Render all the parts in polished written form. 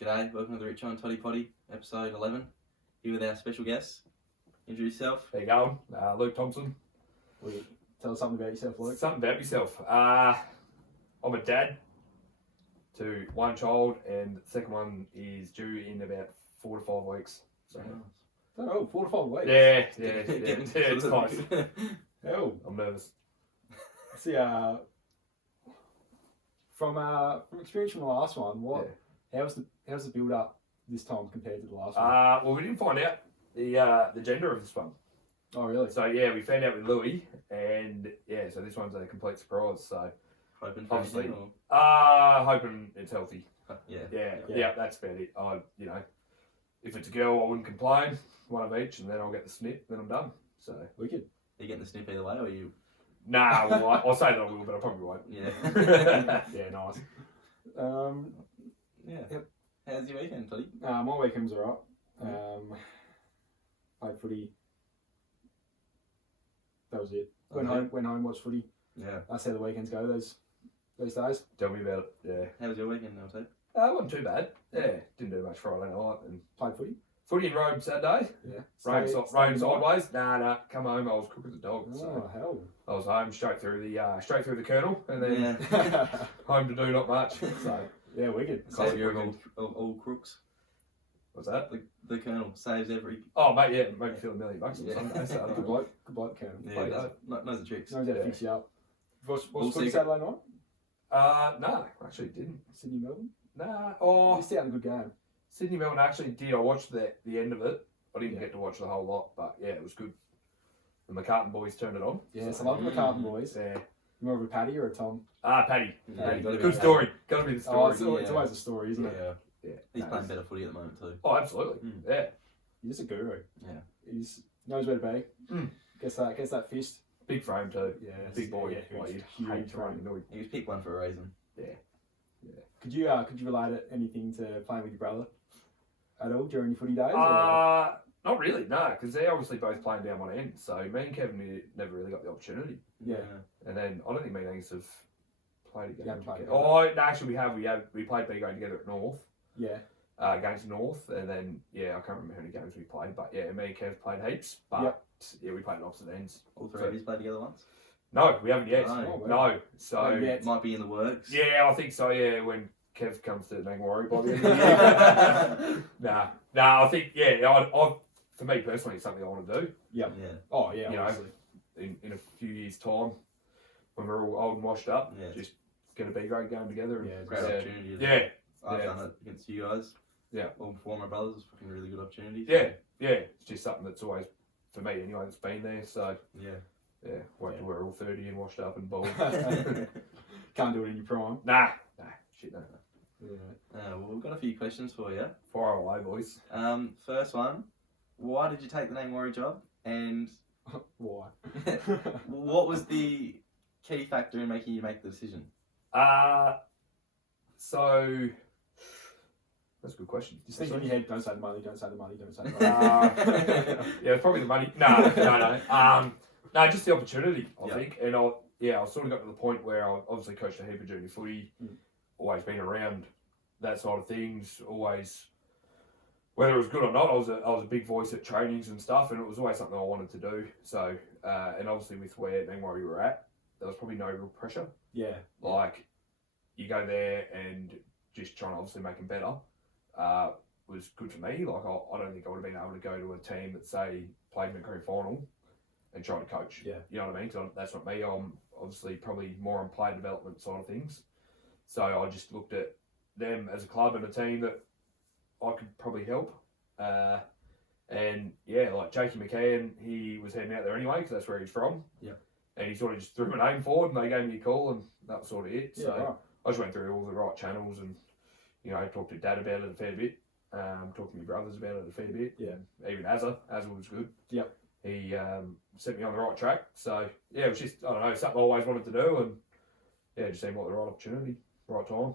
G'day, welcome to the Richo Toddy Poddy, episode 11. Here with our special guest. Introduce yourself. How you going? Luke Thomson. Tell us something about yourself, Luke. Something about yourself. I'm a dad to one child, and the second one is due in about 4 to 5 weeks. So, Oh, 4 to 5 weeks. yeah, Getting it's close. Hell. I'm nervous. See, from experience from the last one, how's the build up this time compared to the last one? Well, we didn't find out the gender of this one. Oh, really? So yeah, we found out with Louis, and yeah, so this one's a complete surprise. So Hoping for obviously, anything, or... hoping it's healthy. Yeah. Yeah, that's about it. If it's a girl, I wouldn't complain. One of each, and then I'll get the snip. Then I'm done. So Wicked. Are you getting the snip either way, or are you... nah, well, I'll say that I will, but I probably won't. Yeah. Yeah, nice. Yeah. Yep. How's your weekend, Toddy? My weekend was alright. Played footy. That was it. Went home, watched footy. Yeah. That's how the weekends go these days. Tell me about it. Yeah. How was your weekend, LT? Wasn't too bad. Yeah, didn't do much Friday night and Played footy. footy and road Saturday. Yeah. Rain sideways. Nah. Come home. I was cooking the dog. Oh, So hell. I was home straight through the Colonel, and then Yeah. home to do not much. So Yeah, wicked. Save you all crooks. what's that? The Colonel saves every... Oh mate, yeah, made me feel $1 million on Yeah. Sunday. So I Good don't know. bloke, Colonel. Yeah, knows the tricks. Knows how to Yeah. fix you up. What's We'll footy see. Saturday night? No, actually didn't. Sydney, Melbourne? Nah. Oh, Missed out on a good game. Sydney Melbourne actually did. I watched the end of it. I didn't get to watch the whole lot, but yeah, it was good. The McCartan boys turned it on. Yeah, so I love the McCartan boys. Yeah. More of a Paddy or a Tom? Paddy. Yeah, you gotta be Good Paddy. story. Gotta be the Oh, story. it's always a story, isn't it? Yeah. Yeah. He's No, playing it's- better footy at the moment too. Oh, absolutely. Mm. Yeah. He's just a guru. Yeah. He knows where to be. Mm. Gets that fist. Big frame too. Yeah, Big boy. Yeah, Like, huge, you hate huge throwing frame. annoyed. He was picked one for a reason. Could you relate it anything to playing with your brother at all during your footy days? Not really, no, because they're obviously both playing down one end. So me and Kevin never really got the opportunity. Yeah. And then I don't think me and Angus have played You again. haven't played together. Oh, no, actually we played B grade together at North. Yeah. Against North, and then I can't remember how many games we played, but yeah, me and Kev played heaps, but yeah, we played at opposite ends. All three of you played together once? No, we haven't yet. Oh, No, so Not yet. It might be in the works. yeah, I think so. Yeah, when Kev comes to Nangwarry by the end of the year. Nah, I think I for me personally, it's something I want to do. Yeah. Oh, yeah, You know, obviously. in a few years' time, when we're all old and washed up, Yeah. just get a B grade game together. And, Yeah, Great opportunity. yeah, I've yeah. done it against you guys. Yeah. All before my brothers. It's fucking really good opportunity. yeah. It's just something that's always for me anyway. That's been there. So Yeah. wait till we're all 30 and washed up and bald. Can't do it in your prime. Nah, shit, no. Yeah. Well, we've got a few questions for you. Fire away, boys. First one. Why did you take the Nangwarry job? And Why? what was the key factor in making you make the decision? So that's a good question. Just think in your head, don't say the money, don't say the money, don't say the money. Yeah, it's probably the money. No. No, just the opportunity, I think. And I sort of got to the point where I obviously coached a heap of junior footy, always been around that side of things, always, whether it was good or not, I was a big voice at trainings and stuff, and it was always something I wanted to do. So, and obviously with where Nangwarry we were at, there was probably no real pressure. Yeah. Like, you go there and just trying to obviously make them better was good for me. Like, I don't think I would have been able to go to a team that, say, played in the grand final and try to coach. Yeah. You know what I mean? Because that's not me. I'm obviously probably more on player development side of things. So I just looked at them as a club and a team that I could probably help. And yeah, like Jakey McCann, he was heading out there anyway because that's where he's from. Yeah. And he sort of just threw my name forward and they gave me a call and that was sort of it. Yeah, So right. I just went through all the right channels and, talked to Dad about it a fair bit. Talked to my brothers about it a fair bit. Yeah. Even Azza was good. Yep. He set me on the right track. So yeah, it was just, I don't know, something I always wanted to do and yeah, it just seemed like the right opportunity, right time.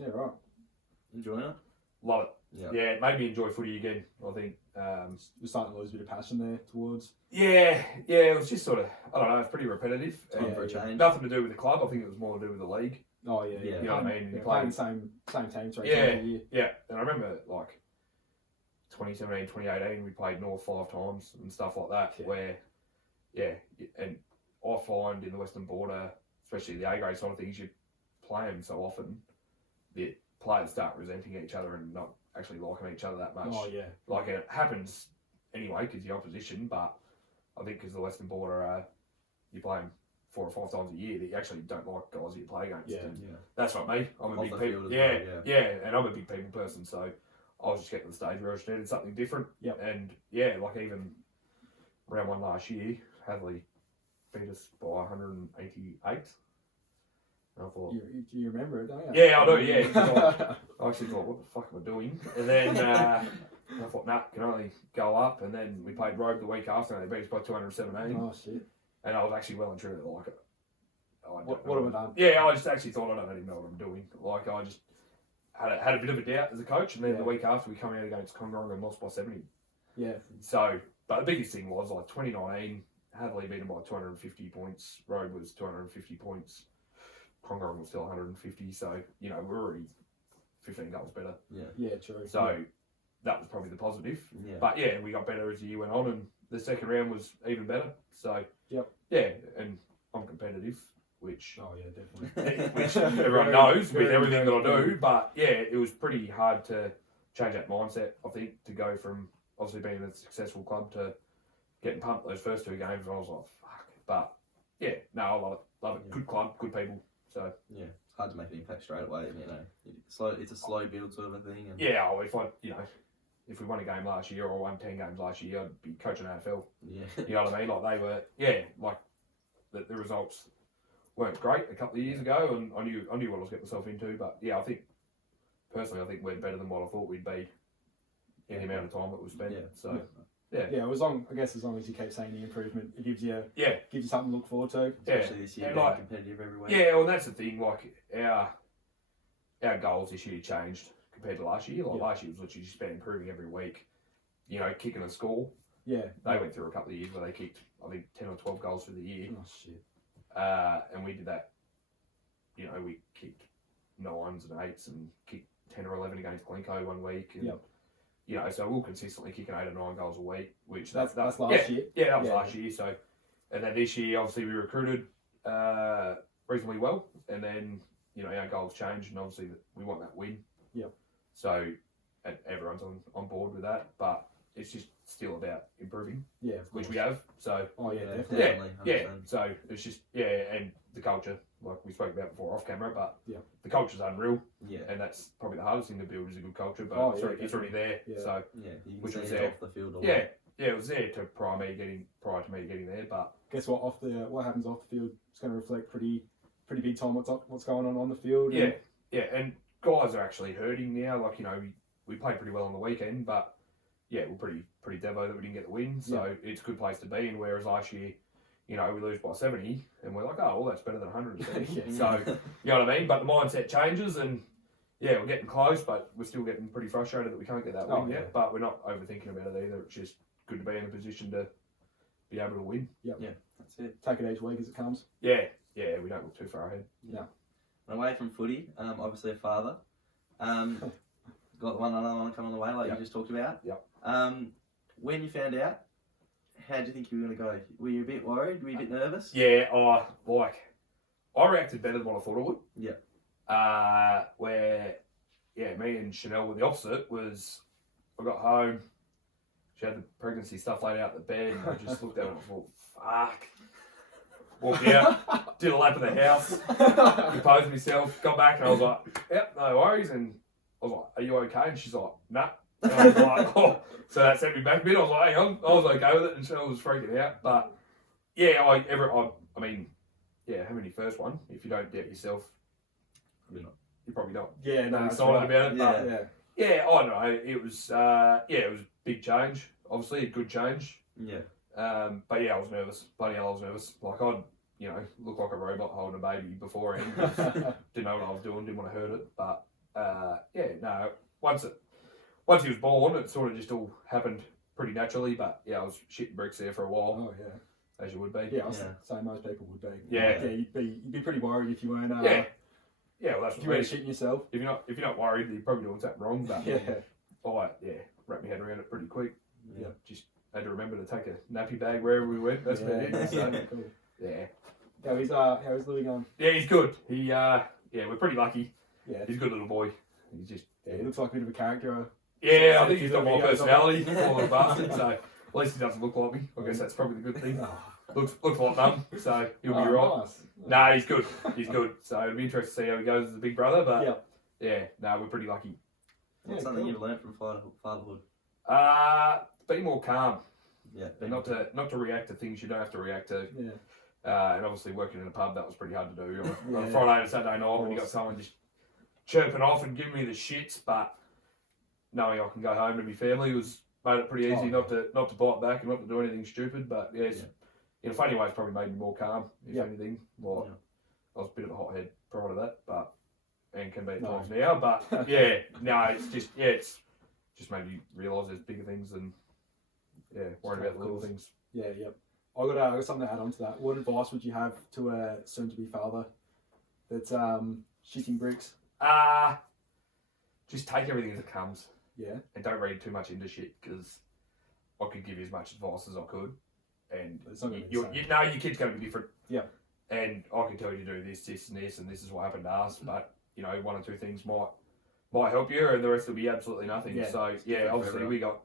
Yeah, right. Enjoying it? Love it. Yeah. Yeah, it made me enjoy footy again, I think. You're starting to lose a bit of passion there towards. Yeah, it was just sort of, I don't know, it's pretty repetitive. Time and for a change. Nothing to do with the club, I think it was more to do with the league. Oh yeah, Yeah. You know what I mean? Yeah, You playing play- the same teams for Yeah. a year. Yeah, and I remember like 2017, 2018, we played North 5 times and stuff like that. Yeah. Where, and I find in the Western Border, especially the A grade side of things, you play them so often, the players start resenting each other and not actually liking each other that much. Oh yeah, Like it happens anyway because you're opposition, but I think because the Western Border, you play them 4 or 5 times a year, that you actually don't like guys that you play against. Yeah. And that's not me. I'm a Off big the people. field as Yeah, well, yeah, and I'm a big people person, so I was just getting to the stage where I just needed something different. Yep. And yeah, like even round 1 last year, Hadley beat us by 188. And I thought, you remember it, don't you? yeah, I do, yeah. 'Cause I actually thought, what the fuck am I doing? And then I thought, nah, can only go up. And then we played Rogue the week after, and they beat us by 217. Oh shit. And I was actually well and truly like it. What have I done? Yeah, I just actually thought I don't even know what I'm doing. Like I just had a bit of a doubt as a coach, and then the week after we come out against Congarong and lost by 70. Yeah. So, but the biggest thing was like 2019, Hadley beat them by 250 points. Rogue was 250 points. Congarong was still 150. So you know we're already 15 goals better. Yeah, true. So that was probably the positive. Yeah. But yeah, we got better as the year went on, and the second round was even better. So Yep. yeah, and I'm competitive, which Oh yeah, definitely. which everyone knows with everything that I do. But yeah, it was pretty hard to change that mindset. I think to go from obviously being a successful club to getting pumped those first 2 games, and I was like, fuck. But yeah, no, I love it. Love it. Yeah. Good club, good people. So Yeah, it's hard to make an impact straight away. You know, it's a slow build sort of a thing. And yeah, if we won a game last year or won 10 games last year, I'd be coaching AFL. yeah, You know what I mean? Like they were, like the results weren't great a couple of years ago, and I knew what I was getting myself into. But yeah, I think we're better than what I thought we'd be in the amount of time that we spent. Yeah. So Yeah, I guess as long as you keep saying the improvement, it gives you yeah, something to look forward to. especially this year And being like- competitive every week. yeah. Well, that's the thing. Like our goals this year changed compared to last year. Like Yeah. last year was literally just about improving every week. You know, kicking a score. Yeah. They went through a couple of years where they kicked, I think, 10 or 12 goals for the year. Oh shit. And we did that. You know, we kicked 9s and 8s and kicked 10 or 11 against Glencoe one week. And, Yep. You know, so we'll consistently kicking 8 or 9 goals a week, which That's last yeah, year. Yeah, that was Yeah. last year. So, and then this year, obviously, we recruited reasonably well, and then you know our goals changed, and obviously we want that win. Yep. So, and everyone's on board with that, but it's just still about improving, Yeah, of which course. we have. So. Oh yeah, Yeah, definitely. definitely. Yeah, 100%. so it's just and the culture, like we spoke about before off camera, but Yeah. the culture's unreal, Yeah, and that's probably the hardest thing to build is a good culture. But Oh, it's, yeah, already, it's already there, Yeah. so yeah. You can Which see was it there. off the field. A yeah, lot. it was there to prior to me getting there. But Guess what? What happens off the field is going to reflect pretty big time what's going on the field. yeah, and guys are actually hurting now. Like you know, we played pretty well on the weekend, but yeah, we're pretty devo that we didn't get the win. So it's a good place to be. And whereas last year, you know, we lose by 70, and we're like, oh, well, that's better than 170. Yeah. So, you know what I mean? But the mindset changes, and yeah, we're getting close, but we're still getting pretty frustrated that we can't get that win Oh, yeah. yet. But we're not overthinking about it either. It's just good to be in a position to be able to win. That's it. Take it each week as it comes. Yeah, we don't look too far ahead. And away from footy, obviously a father. Got another one coming on the way, like Yep. you just talked about. Yep. When you found out, how did you think you were going to go? Were you a bit worried? Were you a bit nervous? Yeah, I reacted better than what I thought I would. Yeah. Where, me and Chanel were the opposite. I got home, she had the pregnancy stuff laid out in the bed, and I just looked at it and thought, fuck. Walked out, did a lap of the house, composed myself, got back, and I was like, yep, no worries. And I was like, are you okay? And she's like, nah. And I was like, oh. So that sent me back a bit. I was like, hang on, I was okay with it, and Chanel was freaking out. But yeah, I mean, how many first one? If you don't doubt yourself, Probably not. you probably don't. Yeah, no, I'm that's excited right. about it. But Yeah. yeah, I don't know. It was it was a big change. Obviously, a good change. Yeah. But yeah, I was nervous. Bloody hell, I was nervous. Like I'd, look like a robot holding a baby beforehand. Didn't know what I was doing. Didn't want to hurt it. But no. Once he was born, it sort of just all happened pretty naturally. But yeah, I was shitting bricks there for a while, Oh yeah. as you would be. Yeah, I was Yeah. saying most people would be. Yeah. Like, you'd be pretty worried if you weren't. Yeah. Yeah, well, that's Do what you it ever is. shitting yourself? If you're not worried, you're probably doing something wrong. But Yeah. wrap my head around it pretty quick. Yeah. Just had to remember to take a nappy bag wherever we went. That's about it. So, Cool. yeah. How's Louis going? Yeah, he's good. We're pretty lucky. Yeah. He's a good little boy. He's just Yeah, he looks like a bit of a character. yeah. I think he's got my Videos of personality, poor little bastard. So at least he doesn't look like me. I guess that's probably the good thing. Looks like mum, so he'll be right. Nice. Nah, he's good. He's good. So it'll be interesting to see how he goes as a big brother. But we're pretty lucky. What's something you've learned from fatherhood? Be more calm. Yeah. Not to react to things you don't have to react to. Yeah. And obviously working in a pub, that was pretty hard to do. On Yeah. a Friday and Saturday night when you got someone just chirping off and giving me the shits, but knowing I can go home to my family made it pretty easy not to bite back and not to do anything stupid. But in a funny way, it's probably made me more calm, if anything. Like, I was a bit of a hothead prior to that, and can be at times now. But it's just made me realise there's bigger things than worrying about the little things. Yeah, yep. I got something to add on to that. What advice would you have to a soon-to-be father that's shitting bricks? Just take everything as it comes. Yeah. And don't read too much into shit, because I could give you as much advice as I could, and It's not gonna be the your kid's going to be different. Yeah. And I can tell you to do this, and this is what happened to us. But one or two things might help you, and the rest will be absolutely nothing. Yeah. So obviously we got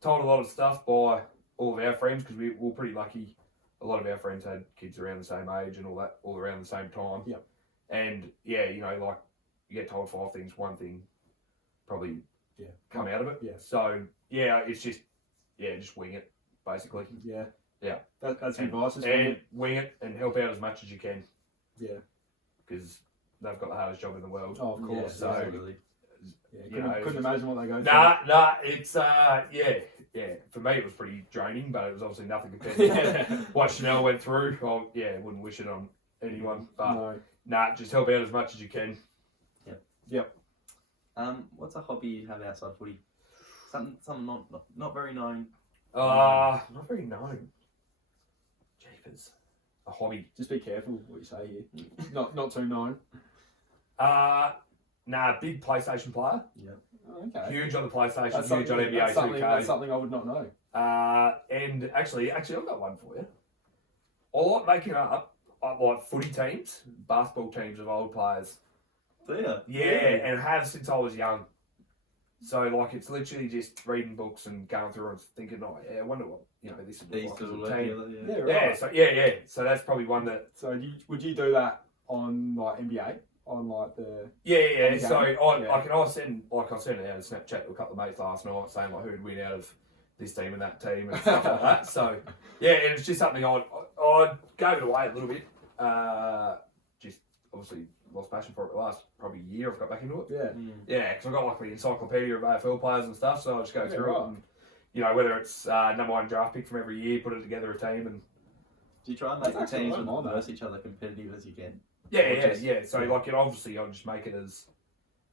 told a lot of stuff by all of our friends, because we were pretty lucky. A lot of our friends had kids around the same age and all around the same time. Yep. And like you get told 5 things, one thing probably come out of it. Yeah. So it's just wing it basically. Yeah. Yeah. That's advice. And wing it and help out as much as you can. Yeah. Because they've got the hardest job in the world. Oh, of course. So absolutely. Couldn't imagine what they go through. Nah. It's For me, it was pretty draining, but it was obviously nothing compared to what Chanel went through. Wouldn't wish it on anyone. But just help out as much as you can. Yep. What's a hobby you have outside footy? Something not very known. Not very known. Jeepers. A hobby. Just be careful what you say here. Not too known. Big PlayStation player. Yeah. Okay. Huge on the PlayStation, That's huge on NBA 2K. That's something I would not know. And actually, I've got one for you. I like making up like footy teams, basketball teams of old players. Do you? Yeah, and have since I was young. So like it's literally just reading books and going through and thinking, I wonder what this would These look two like will as a work team. together. Yeah. Yeah. So that's probably one that. So would you do that on like NBA? On like the Yeah. So I sent out a Snapchat to a couple of mates last night saying like who'd win out of this team and that team and stuff like that. So and it's just something I gave it away a little bit. Just obviously lost passion for it the last probably year. I've got back into it. Yeah. Yeah, because I've got like the encyclopedia of AFL players and stuff, so I just go through right. it and whether it's number 1 draft pick from every year, put it together a team and. Do you try and make the That's teams actually versus each other competitive as you can? Yeah. So obviously I'll just make it as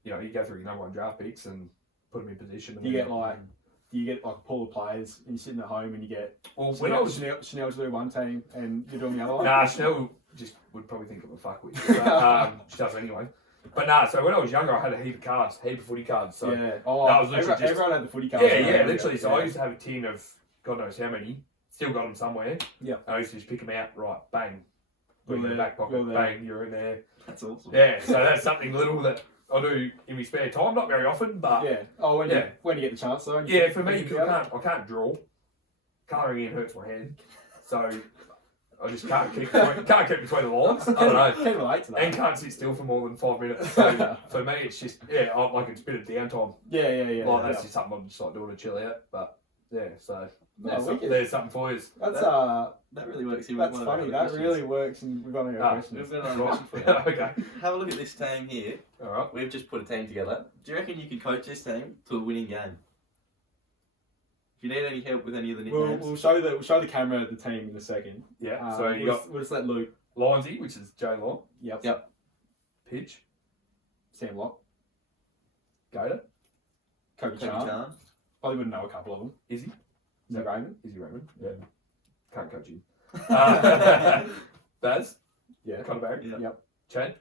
you go through your number 1 draft picks and put them in position. And Do you get like a pool of players and you're sitting at home and you get when I was Chanel's doing one team and you're doing the other one? Nah, Chanel just would probably think I'm a fuckwit. But, she does anyway. But so when I was younger, I had a heap of footy cards. So that was literally everyone had the footy cards. Yeah, literally. So I used to have a tin of God knows how many. Still got them somewhere. Yeah. I used to just pick them out. Right, bang. Put them in the back pocket. Bang, you're in there. That's awesome. Yeah. So that's something little that I do in my spare time. Not very often, but when you get the chance though. For me, I can't draw. Colouring in hurts my hand. So. I just can't keep between the lines. I don't know. Can relate to that. And can't sit still for more than 5 minutes. So for me, it's just I like it's a bit of downtime. Yeah. Like that's just something I'm just like doing to chill out. But so there's something for you. That's that really works. That's funny. That really works. And we've got another question. We've got another question for you. Okay. Have a look at this team here. All right. We've just put a team together. Do you reckon you could coach this team to a winning game? If you need any help with any of the nicknames, we'll show the camera the team in a second. Yeah. So we'll just let Luke. Linesy, which is Joe Long. Yep. Pitch. Sam Locke. Gator. Kobe Chan. Probably wouldn't know a couple of them. Izzy. Is he Raymond? Izzy Raymond. Yeah. Can't coach him. Baz. Yeah. Conor Barry. Yeah. Yep. Chad.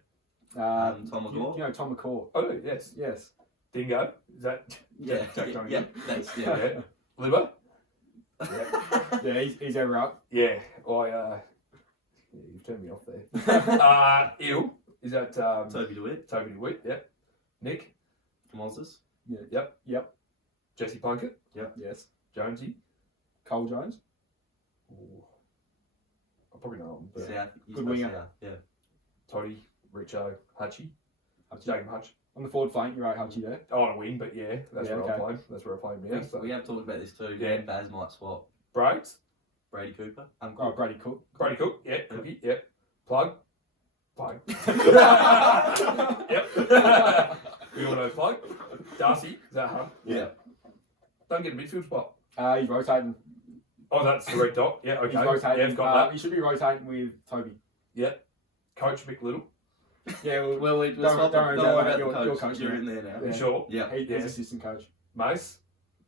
Tom You McCaw. know Tom McCaw. Oh, yes. Yes. Dingo. Is that Yeah, Jack Johnny? yeah, thanks. Yeah. Yeah. Libba? Yeah, he's ever up. Yeah. Yeah, you've turned me off there. Eel. Is that Toby DeWitt. Toby DeWitt? Yep. Nick. Moses. Yep. Jesse Plunkett. Yes. Jonesy. Cole Jones. Ooh. I probably know him. But South. Good winger. South. Yeah. Toddy, Richo, Hutchie. Jacob Hutch. On the forward flank, you're right, Hutchie there. I want to win, but yeah, that's where okay. I play. That's where I play now. So. We have talked about this too. Yeah. Yeah. Baz might swap. Braids. Brady Cooper. Oh, Brady Cook. Brady Cook. Yeah. Cookie. Yeah. Plug. Yep. We all know Plug. Darcy. Is that her? Yeah. Don't get a midfield spot. He's rotating. Oh, that's the red dot. Yeah, okay. He's rotating. Yeah, I've got that. He should be rotating with Toby. Yep. Coach Mick Little. Yeah, Well, we'll swap. don't Don't worry worry about about the your coach. coach You're now. in there now. You Yeah. sure? Yeah. he's Yeah. assistant coach. Mace.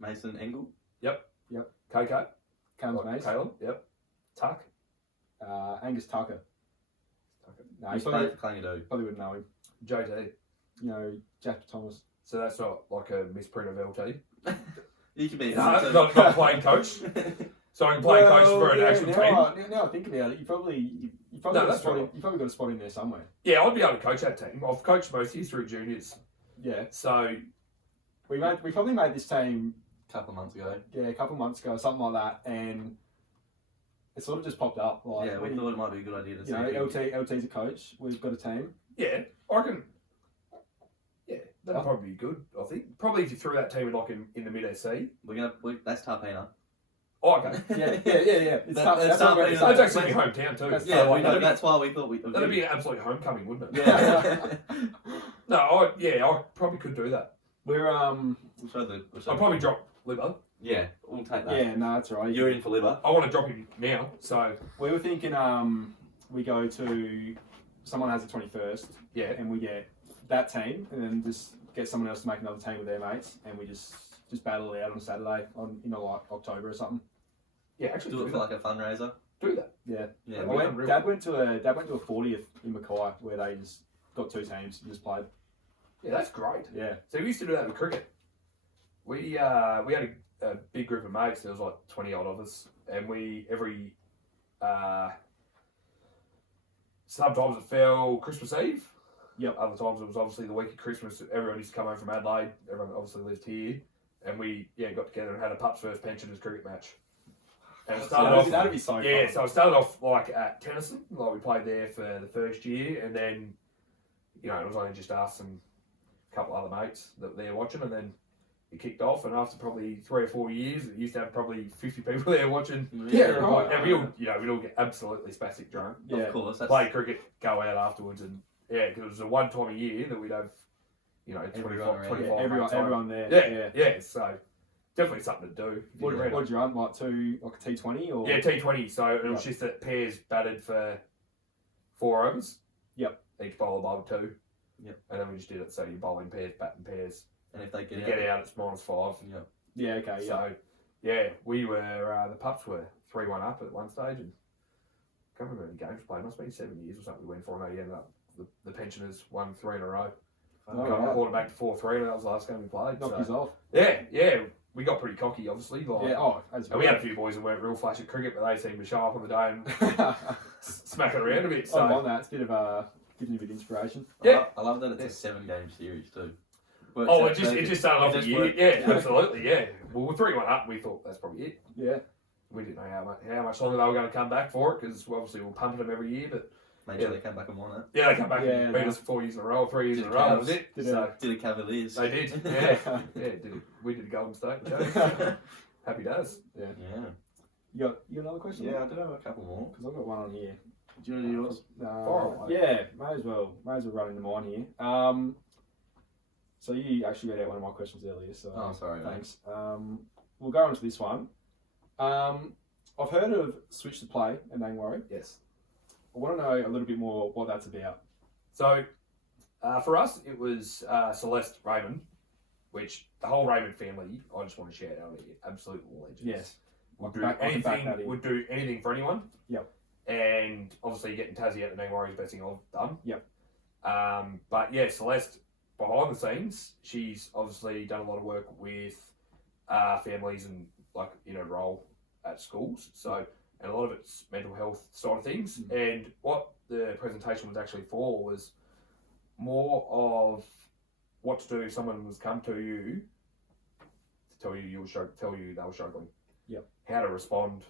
Mason Engel. KK. Cams Mace. Caleb. Yep. Tuck. Angus Tucker. No, He's he's played for Clangadoo. probably wouldn't know him. JT. You know, Jack Thomas. So that's not like a misprint of LT. You can be. No, not playing coach. So I can play coach for an actual team. Now I think about it, you probably No, got a that's spot. right. You probably got a spot in there somewhere. Yeah, I'd be able to coach that team. I've coached most years through juniors. Yeah, So we probably made this team A couple of months ago. a couple of months ago, something like that, and it sort of just popped up. Like, Yeah, we thought it might be a good idea to see. you know, if we- LT's a coach. We've got a team. yeah, I reckon. Yeah, that'd probably be good. I think probably if you threw that team in like in the mid SC. That's Tarpena. Oh, okay. Yeah. It's That- tough. that's That's what we're tough, saying. That's actually my hometown too. That's- Yeah, So, we know. that'd, That's why we thought we. be, that'd be an absolute homecoming, wouldn't it? Yeah. No, I probably could do that. We're We'll show the. I'd probably drop Libba. Yeah, we'll take that. yeah, no, that's right. You're in for liver. I want to drop him now, so We were thinking we go to someone has a 21st yeah. and we get that team and then just get someone else to make another team with their mates and we just battle it out on Saturday in like October or something. Yeah, actually Do it for like a fundraiser. do that. Yeah. Yeah. Well, unreal. Dad went to a 40th in Mackay where they just got two teams and just played. Yeah, that's great. Yeah. So we used to do that with cricket. We had a big group of mates. There was like 20 odd of us, and we every sometimes it fell Christmas Eve. Yep. Other times it was obviously the week of Christmas. Everyone used to come home from Adelaide. Everyone obviously lived here, and we got together and had a pups versus pensioners cricket match. And it started off. That'd be so Yeah, fun. so it started off like at Tennyson, like we played there for the first year, and then, it was only just us and a couple other mates that were there watching, and then it kicked off, and after probably 3 or 4 years, it used to have probably 50 people there watching. Yeah, right. And we'd all get absolutely spastic drunk, Yeah. Of course. That's play cricket, go out afterwards, and because it was the one time a year that we'd have, Everyone 25, around. 25 Yeah, mates on. everyone there. Yeah, so definitely something to do. What Yeah. did you run? Like a T20 or? Yeah, T20. So it was Right. just that pairs batted for 4 overs. Yep. Each bowler bowled 2. Yep. And then we just did it so you bowl in pairs, bat in pairs. And if they You get out, it's -5. Yeah. Yeah. Okay. Yeah. So, we were, the pups were 3-1 up at one stage, and I can't remember any games played. Must have been 7 years or something we went for, and they ended up, the pensioners won 3 in a row. Oh, Got right. quarterback to 4-3, and that was the last game we played. Knocked So. his off. Yeah, we got pretty cocky, obviously. Like, Yeah. Oh, as and we had a few boys that weren't real flash at cricket, but they seemed to show up on the day and smack it around a bit. So I'm on that. It's a bit of giving you a bit of inspiration. Yeah. I love that it's a 7-game series too. Works Oh, out it just perfect. started off It a just year. worked. Yeah, absolutely. Yeah. Well, we're 3-1 up. We thought that's probably it. Yeah. We didn't know how much longer they were going to come back for it because obviously we're pumping them every year. But Made sure they came back and won it. yeah, they come back Yeah, and beat no. us 4 years in a row, 3 years in a Did row. That Cavs. was it. Did So Did a Cavaliers. they did. Yeah, did it. We did Golden State. So happy days. Yeah. You got another question? Yeah, I do have a couple more. Because I've got one on here. Do you want to do yours? Fire away. Yeah, may as well run into mine here. So you actually read out one of my questions earlier, so Oh, sorry, mate. thanks. We'll go on to this one. I've heard of Switch to Play and Don't Worry. Yes. I want to know a little bit more what that's about. So for us, it was Celeste Raymond, which the whole Raymond family, I just want to shout out, absolute legends. Yes. Would do I can back that anything. in. Would do anything for anyone. Yep. And obviously getting Tassie out the name Warriors best thing I've done. Yep. But yeah, Celeste, behind the scenes, she's obviously done a lot of work with families and like in her role at schools. So, and a lot of it's mental health side of things. And what the presentation was actually for was more of what to do if someone was come to you to tell you tell you they were struggling. Yep. How to respond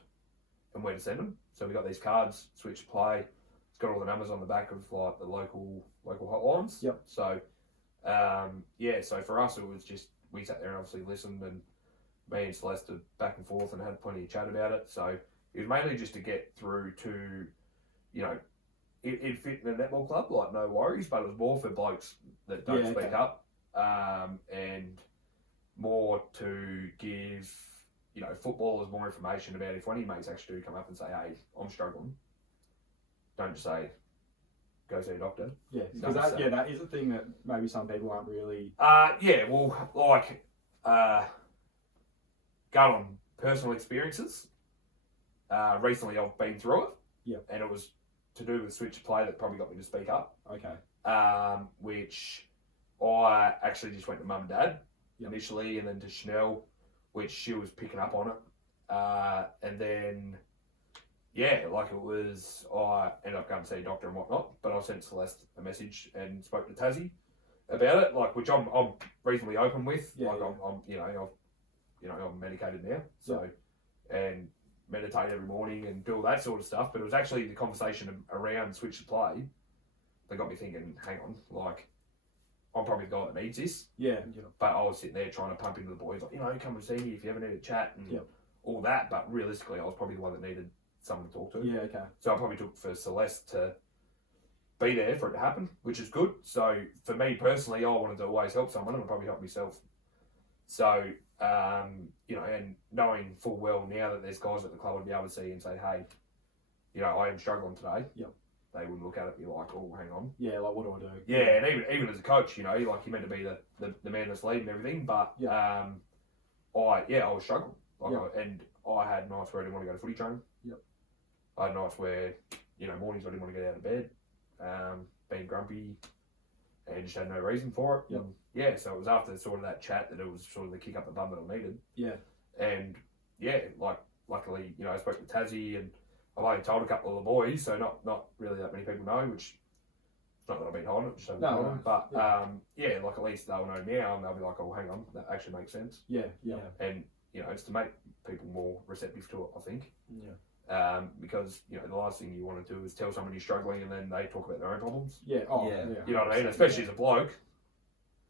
and where to send them. So we got these cards, switch play. It's got all the numbers on the back of like the local hotlines. Yep. So so for us it was just we sat there and obviously listened, and me and Celeste did back and forth and had plenty of chat about it. So it was mainly just to get through to, you know, it fit in a netball club, like no worries, but it was more for blokes that don't speak up, and more to give, you know, footballers more information about if one of your mates actually do come up and say, hey, I'm struggling, don't just say, go see a doctor. Yeah, because that is a thing that maybe some people aren't really... going on personal experiences, recently I've been through it, and it was to do with switch play that probably got me to speak up. Okay. Which I actually just went to mum and dad initially, and then to Chanel, which she was picking up on it, and then it was, I ended up going to see a doctor and whatnot, but I sent Celeste a message and spoke to Tassie about it, which I'm reasonably open with. I'm medicated now, so and meditate every morning and do all that sort of stuff. But it was actually the conversation around switch to play that got me thinking, hang on, like, I'm probably the guy that needs this. Yeah. But I was sitting there trying to pump into the boys, like, come and see me if you ever need a chat and all that. But realistically, I was probably the one that needed someone to talk to. Yeah, okay. So I probably took for Celeste to be there for it to happen, which is good. So for me personally, I wanted to always help someone, and I'll probably help myself. So, and knowing full well now that there's guys at the club would be able to see and say, hey, I am struggling today. Yep. They wouldn't look at it and be like, oh, hang on. Yeah, like, what do I do? Yeah, and even as a coach, you're meant to be the man that's leading everything, but I was struggling. And I had nights where I didn't want to go to footy training. Yep. I had nights where, mornings I didn't want to get out of bed, being grumpy, and just had no reason for it. Yep. So it was after sort of that chat that it was sort of the kick up the bum that I needed. Yeah. And luckily, I spoke to Tassie, and I've only told a couple of the boys, so not really that many people know, which it's not that I've been hiding it, just haven't told them. But at least they'll know now, and they'll be like, oh, hang on, that actually makes sense. Yeah. And it's to make people more receptive to it, I think. Yeah. Because the last thing you want to do is tell somebody you're struggling and then they talk about their own problems. Yeah. You know what I mean? Especially as a bloke,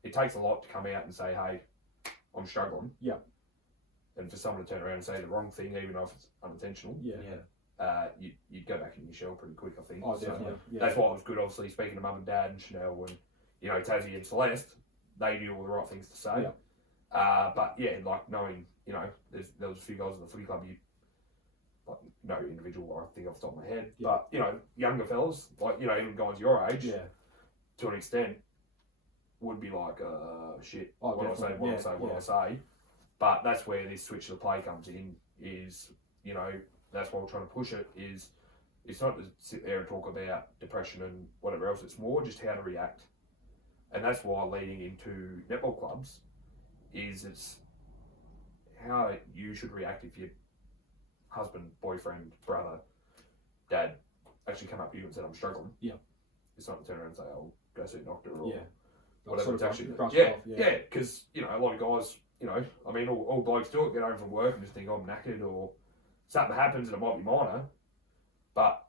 it takes a lot to come out and say, hey, I'm struggling. Yeah. And for someone to turn around and say the wrong thing, even if it's unintentional. You'd go back in your shell pretty quick, I think. Oh, definitely. That's why it was good, obviously, speaking to mum and dad and Chanel and Tassie and Celeste, they knew all the right things to say. But knowing, there was a few guys at the footy club, no individual I think off the top of my head, but younger fellas, even guys your age, to an extent, would be like, shit, what do I say? But that's where this switch to the play comes in, is, that's why we're trying to push it, is it's not to sit there and talk about depression and whatever else, it's more just how to react. And that's why leading into netball clubs it's how you should react if your husband, boyfriend, brother, dad actually come up to you and said, I'm struggling. Yeah. It's not to turn around and say, I'll go see a doctor or whatever. It's actually, because, a lot of guys, all blokes do it, get home from work and just think, I'm knackered, or something happens and it might be minor, but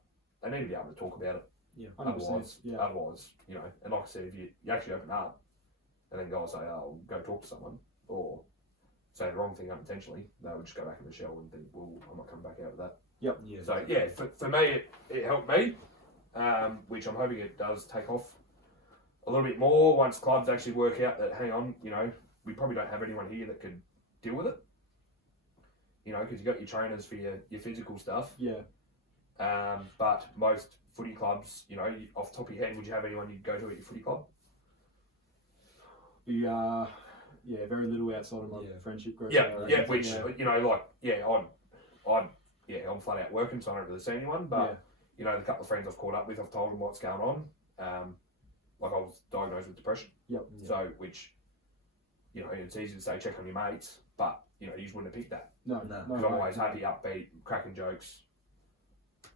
they need to be able to talk about it. Yeah, otherwise, and like I said, if you actually open up and then guys say, oh, go talk to someone, or say the wrong thing unintentionally, they would just go back in the shell and think, well, I'm not coming back out of that. Yep. Yeah. So for me, it helped me, which I'm hoping it does take off a little bit more once clubs actually work out that, hang on, we probably don't have anyone here that could deal with it. Because you got your trainers for your physical stuff. Yeah. But most footy clubs, off the top of your head, would you have anyone you'd go to at your footy club? Very little outside of my friendship group. I'm flat out working, so I don't really see anyone. But the couple of friends I've caught up with, I've told them what's going on. like I was diagnosed with depression. Yep. So, which, you know, it's easy to say check on your mates, but, you know, you just wouldn't have picked that. No. No. Because I'm always happy, upbeat, cracking jokes,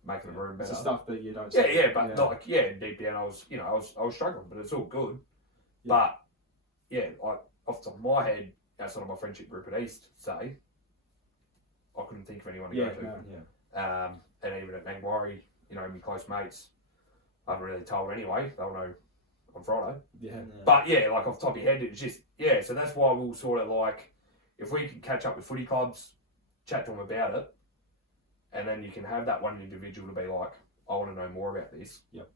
making the room It's better. the stuff that you don't. But like, deep down, I was struggling, but it's all good. Yeah. But like off the top of my head, outside of my friendship group at East, say, I couldn't think of anyone to go to. No. And even at Nangwarry, you know, my close mates, I haven't really told anyway. They'll know on Friday. Yeah. But like off the top of your head, it's just so that's why we'll sort of like, if we can catch up with footy clubs, chat to them about it, and then you can have that one individual to be like, I want to know more about this. Yep.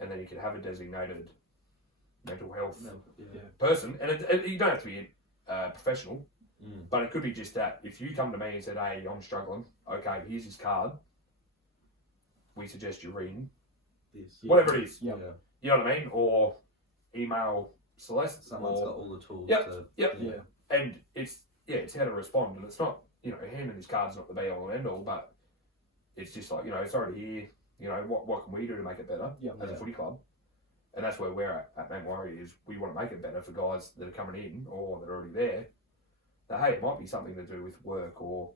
And then you can have a designated mental health Yeah. person, and you don't have to be a professional, but it could be just that if you come to me and said, hey, I'm struggling, okay, here's his card, we suggest you ring This. whatever it is. Yeah. You know what I mean? Or email Celeste. Someone's or, got all the tools. Yep, To, yep. Yeah. And it's how to respond, and it's not, you know, handing his card's not the be all and end all, but it's just like, you know, sorry to hear, you know, what can we do to make it better as a footy club? And that's where we're at Nangwarry, is we want to make it better for guys that are coming in or that are already there. That, hey, it might be something to do with work or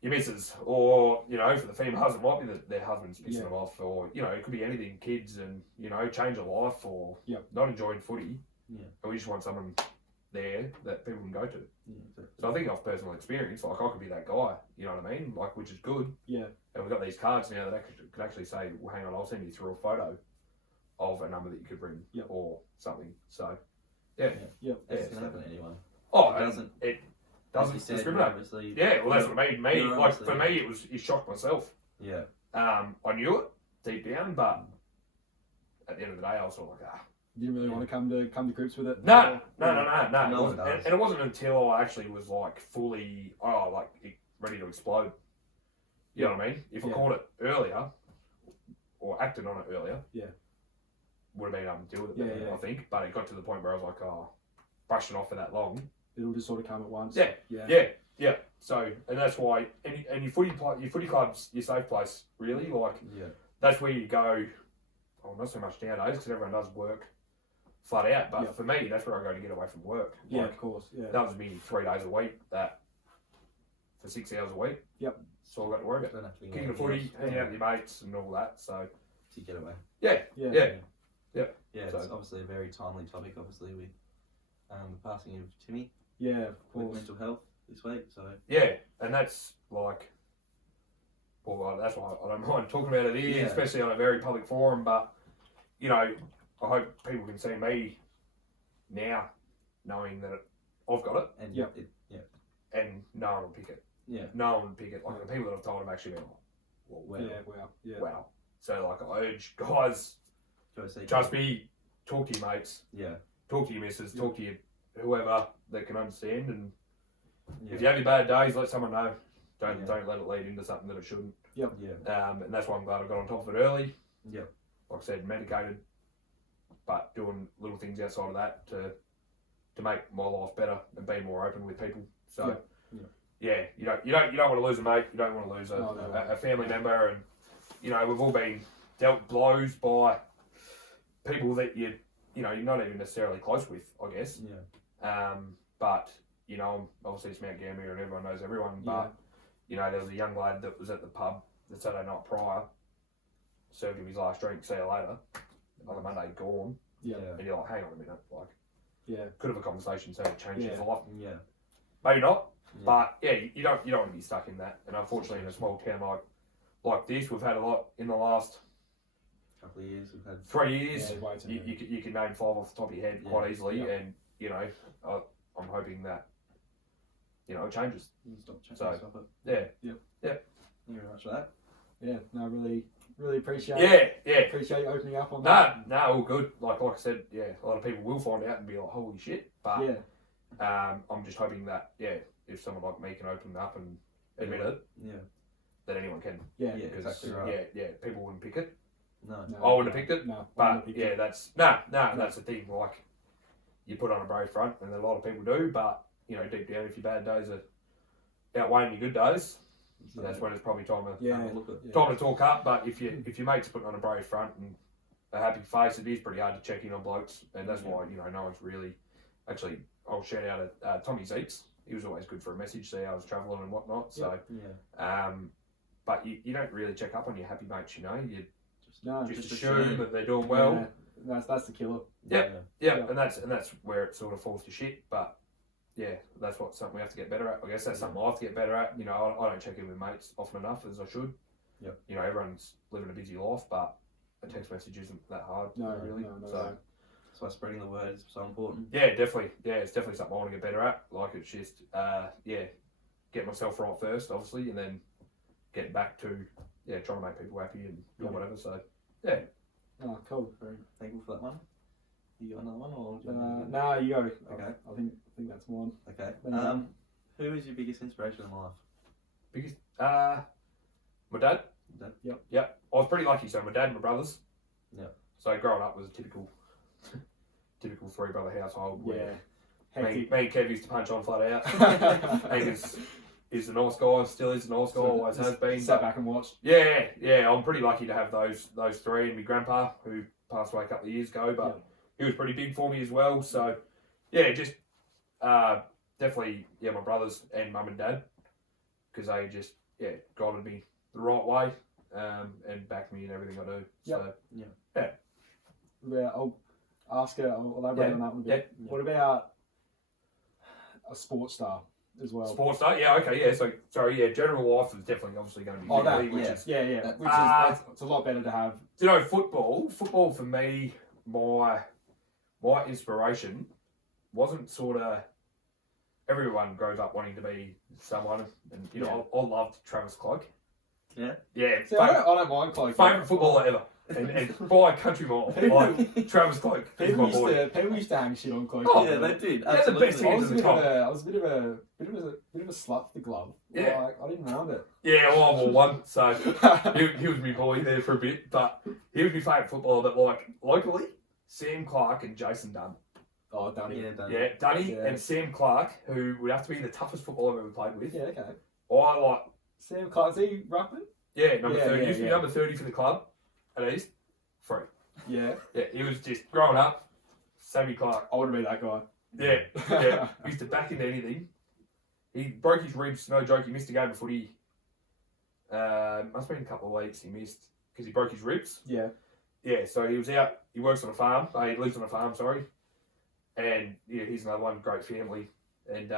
your missus, or, you know, for the females, it might be that their husband's pissing them off, or, you know, it could be anything, kids and, you know, change of life, or not enjoying footy. Yeah. And we just want someone there that people can go to. Yeah, exactly. So I think off personal experience, like I could be that guy, you know what I mean? Like, which is good. Yeah. And we've got these cards now that could actually say, well, hang on, I'll send you through a photo of a number that you could ring or something. So, It's going to happen anyway. Oh, It doesn't discriminate. Obviously. Yeah, well, that's what made me. Yeah, like, obviously, for me, it shocked myself. Yeah. I knew it deep down, but at the end of the day, I was sort of like, You didn't really want to come to grips with it? No. No, And it wasn't until I actually was like fully, ready to explode. You know what I mean? If I caught it earlier, or acted on it earlier, would have been able to deal with it better, I think. But it got to the point where I was like, brushing off for that long. It'll just sort of come at once. Yeah. So, and that's why, and your footy club's your safe place, really. Like, that's where you go. Well, not so much nowadays because everyone does work flat out. But for me, that's where I go to get away from work. Yeah, Like, of course. Yeah. that was me 3 days a week. That for 6 hours a week. Yep. That's all I got to worry about. Don't have to be Kicking a footy, hanging out with your mates, and all that. So, to get away. Yeah. Yeah, So- it's obviously a very timely topic, obviously, with the passing of Timmy Yeah, of with course. mental health this week. So yeah, and that's like, well, that's why I don't mind talking about it here, especially on a very public forum. But, you know, I hope people can see me now, knowing that I've got it, and and no one will pick it. Yeah. No one will pick it. Like, the people that I've told have actually been like, well, wow. So, like, I urge guys, Go see trust me, talk to your mates, Yeah. talk to your missus, talk to your whoever that can understand, and Yeah. if you have your bad days, let someone know. Don't let it lead into something that it shouldn't. Yeah. And that's why I'm glad I got on top of it early. Yep. Like I said, medicated, but doing little things outside of that to make my life better and be more open with people. So you don't want to lose a mate. You don't want to lose a family member, and you know we've all been dealt blows by people that you're not even necessarily close with, I guess. Yeah. But you know, obviously it's Mount Gambier and everyone knows everyone. But you know, there was a young lad that was at the pub the Saturday night prior, served him his last drink. See you later. On the Monday, gone. Yeah. And you're like, hang on a minute, like, Yeah. could have a conversation so it changed his life. Yeah. Maybe not, but you don't want to be stuck in that. And unfortunately, in a small town like this, we've had a lot in the last Couple of years we've had 3 years. Yeah, way too many. You can name 5 off the top of your head quite easily, and you know, I'm hoping that it changes. Stop So, it. Yeah. Thank you very much for that. Yeah. No, really appreciate. Yeah. Appreciate you opening up on that. No, all good. Like I said, a lot of people will find out and be like, holy shit. But I'm just hoping that if someone like me can open up and admit it, that anyone can. Yeah. Because exactly right. People wouldn't pick it. No. I wouldn't have picked it. No. But that's that's the thing. Like, you put on a brave front, and a lot of people do. But deep down, if your bad days are outweighing your good days, that's when it's probably time to Yeah. time to talk up. But if your mate's putting on a brave front and a happy face. It is pretty hard to check in on blokes, and that's why no one's really actually. I'll shout out at Tommy Zeeks. He was always good for a message, see how I was travelling and whatnot. So, but you don't really check up on your happy mates. You just assume that they're doing well. Yeah, that's the killer. Yeah, and that's where it sort of falls to shit. But yeah, that's something we have to get better at. I guess that's something I have to get better at. I don't check in with mates often enough as I should. Yep. Everyone's living a busy life, but a text message isn't that hard. Really. So that's why spreading the word is so important. Yeah, definitely. Yeah, it's definitely something I want to get better at. Like, it's just get myself right first, obviously, and then getting back to trying to make people happy and do whatever. So yeah. Oh, cool. Very thankful for that one. You got another one, or do you no, you go. Okay. I think that's mine. Okay. Who is your biggest inspiration in life? Biggest my dad. Yep. I was pretty lucky. So my dad and my brothers. Yeah. So growing up was a typical 3-brother household. Yeah. Me and Kev used to punch on flat out. And he's a nice guy. Still is a nice guy. Always has been. Sat back and watched. Yeah. I'm pretty lucky to have those three, and my grandpa who passed away a couple of years ago, but he was pretty big for me as well. So yeah, just definitely my brothers and mum and dad, because they just guided me the right way and backed me in everything I do. So Yeah, I'll ask her. I'll elaborate on that one a bit. Yeah. What about a sports star as well? Sports star, So general life is definitely obviously going to be. Which is it's a lot better to have. Football for me, my inspiration wasn't sort of. Everyone grows up wanting to be someone, and I loved Travis Cloak. Yeah. See, I don't mind Cloak. Favourite footballer ever. And by a country mile, like Travis Cloak is my boy. People used to hang shit on Cloak. Oh, yeah, they did. Absolutely. The best hands in the comp. I was a bit of a slut for the glove. Yeah. Like, I didn't round it. Yeah, well, I wore one, so he was my boy there for a bit. But he was my favourite footballer. But like locally, Sam Clark and Jason Dunn. Oh, Dunny. Yeah, Dunny and Sam Clark, who would have to be the toughest footballer I've ever played with. Yeah, okay. I like. Sam Clark, is he ruckman? Yeah, number 30. Used to be number 30 for the club at East. Free. Yeah. Yeah, he was just growing up. Sammy Clark. I want to be that guy. Yeah. He used to back into anything. He broke his ribs, no joke. He missed a game of footy. Must have been a couple of weeks he missed because he broke his ribs. Yeah. Yeah, so he was out. He works on a farm. He lives on a farm, sorry. And he's another one, great family. And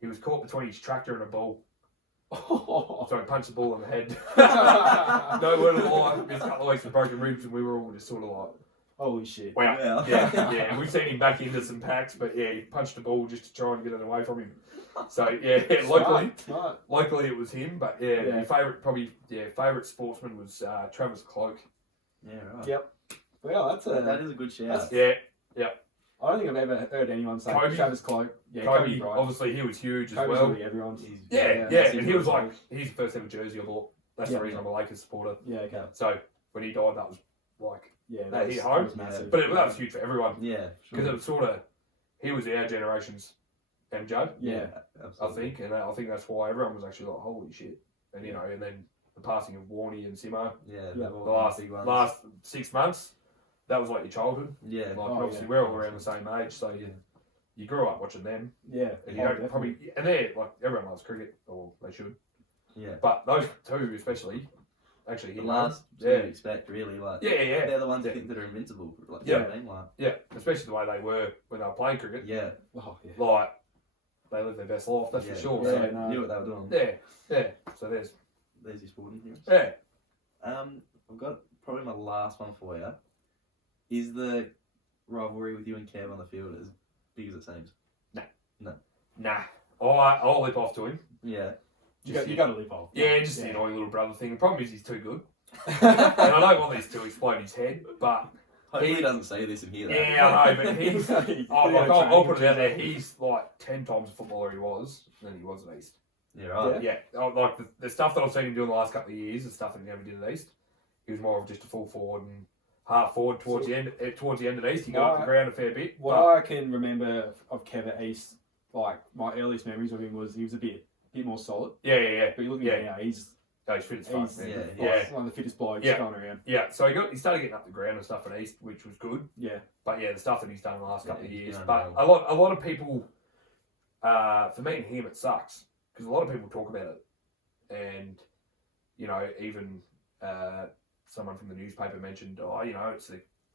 he was caught between his tractor and a bull. So he punched the bull in the head. No word of lie. Missed a couple of weeks with broken ribs, and we were all just sort of like, holy shit. Wow. Yeah. We've seen him back into some packs, but he punched the ball just to try and get it away from him. So locally it was him, but my favourite sportsman was Travis Cloak. Yeah, right. Yep. Well, that is a good shout. Yeah. I don't think I've ever heard anyone say Travis Cloak. Yeah, Kobe right. Obviously he was huge as Kobe's well. Really everyone's. And he was like, he's the first ever jersey I bought. That's the reason I'm a Lakers supporter. Yeah, okay. So when he died, that was like, that hit home. Massive. But that was huge for everyone. Yeah, because it was sort of, he was our generation's MJ. Yeah, absolutely. I think, and I think that's why everyone was actually like, holy shit. And and then the passing of Warney and Simo. The last 6 months. That was like your childhood. Yeah. Like obviously we're all around the same age, so you grew up watching them. Yeah. And you don't probably, and they're like, everyone loves cricket, or they should. Yeah. But those two especially, actually the last two you expect really, like they're the ones I think that are invincible. Like especially the way they were when they were playing cricket. Yeah. Like they lived their best life, that's for sure. Yeah, so knew what they were doing. Yeah. So there's your sporting heroes. Yeah. I've got probably my last one for you. Is the rivalry with you and Kev on the field as big as it seems? Nah. I'll lip off to him. Yeah. You got to lip off. Yeah, just the annoying little brother thing. The problem is he's too good. And I don't want this to explode his head, but he doesn't say this and hear that. Yeah, I know, but he's. I'll put it out there. He's like 10 times the footballer he was than he was at East. Yeah, right. Yeah, like the stuff that I've seen him do in the last couple of years, the stuff that he never did at East. He was more of just a full forward and half forward towards the end at East. He got off the ground a fair bit. What I can remember of Kev at East, like my earliest memories of him was he was a bit more solid. Yeah. But you look at him now, he's No, he's fit as fuck, He's man. Yeah. one of the fittest blokes Yeah. going around. Yeah, so he started getting up the ground and stuff at East, which was good. Yeah. But yeah, the stuff that he's done the last couple of he's years. been But unreal. a lot of people, for me and him, it sucks because a lot of people talk about it, and you know, even someone from the newspaper mentioned, oh, you know, it's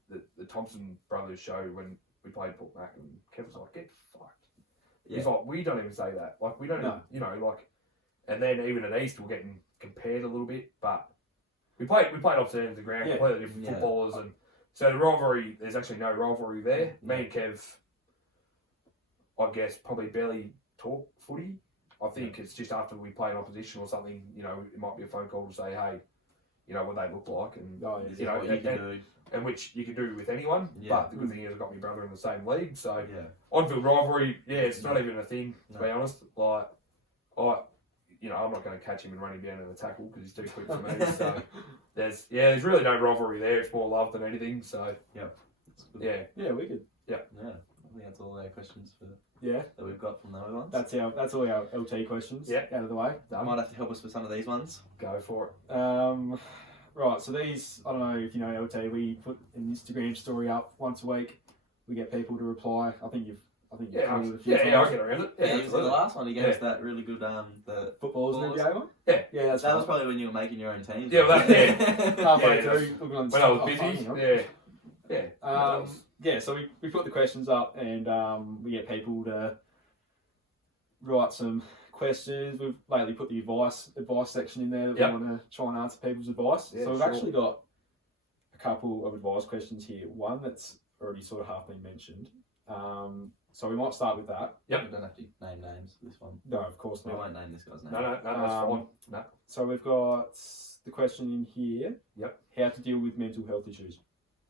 the Thomson brothers show when we played Port Mac, and Kev was like, get fucked. Yeah. He's like, we don't even say that. Like, we don't, even, you know, like, and then even at East, we're getting compared a little bit, but we played opposite ends of the ground, completely different footballers, and so the rivalry, there's actually no rivalry there. Me and Kev, I guess, probably barely talk footy. I think it's just after we play an opposition or something, you know, it might be a phone call to say, hey, you know, what they look like, and you know, what you can do. And which you can do with anyone. Yeah. But the good thing is I've got my brother in the same league, so Yeah. on-field rivalry, it's not even a thing, to be honest. Like, you know, I'm not going to catch him and run him down in a tackle because he's too quick for me. So there's really no rivalry there. It's more love than anything. So yeah, wicked. Yeah, I think that's all our questions that we've got from the other ones. That's all our LT questions. Yeah. Out of the way. You might have to help us with some of these ones. Go for it. Right, so these, I don't know if you know LT, we put an Instagram story up once a week. We get people to reply. I think you've covered it a few times. I'll get around it. Yeah, he was in the last one. He gave us that really good the Footballers and NBA one? Yeah. Yeah, that's that was probably when you were making your own teams. Yeah, well, halfway Yeah, through, looking on when I was oh, busy. funny, you know? Yeah. So we put the questions up and we get people to write some questions. We've lately put the advice section in there that we want to try and answer people's advice. Yeah, so we've sure. actually got a couple of advice questions here. One that's already sort of half been mentioned. So we might start with that. You don't have to name names for this one. No, of course We not. won't name this guy's name. No, that's fine. No. So we've got the question in here. Yep. How to deal with mental health issues.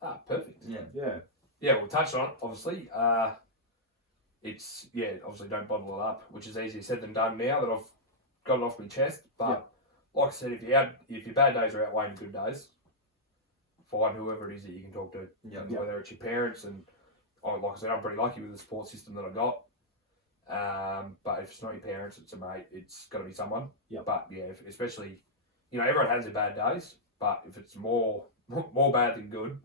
Ah, perfect. Yeah. Yeah, we'll touch on it, obviously. It's, obviously don't bottle it up, which is easier said than done now that I've got it off my chest. But like I said, if your bad days are outweighing good days, find whoever it is that you can talk to. Whether it's your parents, and like I said, I'm pretty lucky with the support system that I got. But if it's not your parents, it's a mate, it's got to be someone. But especially, everyone has their bad days, but if it's more bad than good,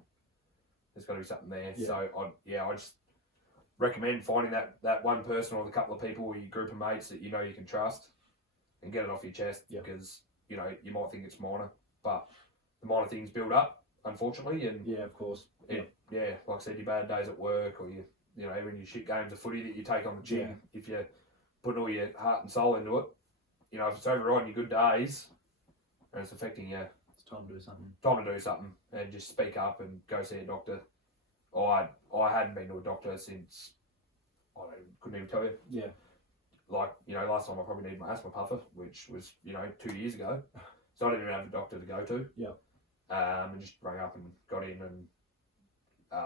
there's got to be something there. So I just recommend finding that one person or the couple of people or your group of mates that you can trust and get it off your chest because you might think it's minor, but the minor things build up, unfortunately. And of course. Like I said, your bad days at work or even your shit games of footy that you take on the gym, if you put all your heart and soul into it, if it's overriding your good days and it's affecting you, it's time to do something. Time to do something and just speak up and go see a doctor. I hadn't been to a doctor since couldn't even tell you. Yeah. Like, last time I probably needed my asthma puffer, which was, 2 years ago. So I didn't even have a doctor to go to. Yeah. And just rang up and got in and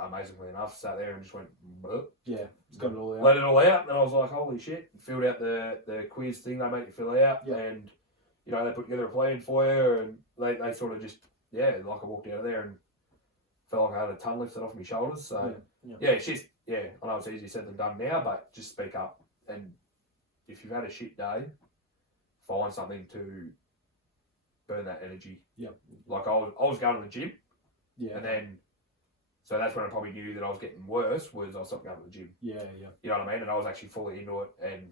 amazingly enough, sat there and just went, bleh. Yeah, it's got it all out. Let it all out. And I was like, holy shit. Filled out the quiz thing they make you fill out. Yeah. And, they put together a plan for you. And they sort of just, like I walked out of there and felt like I had a ton lifted off my shoulders. So, it's just, I know it's easier said than done now, but just speak up. And if you've had a shit day, find something to burn that energy. Yeah. Like I was going to the gym. Yeah. And then, so that's when I probably knew that I was getting worse, was I stopped going to the gym. Yeah. You know what I mean? And I was actually fully into it and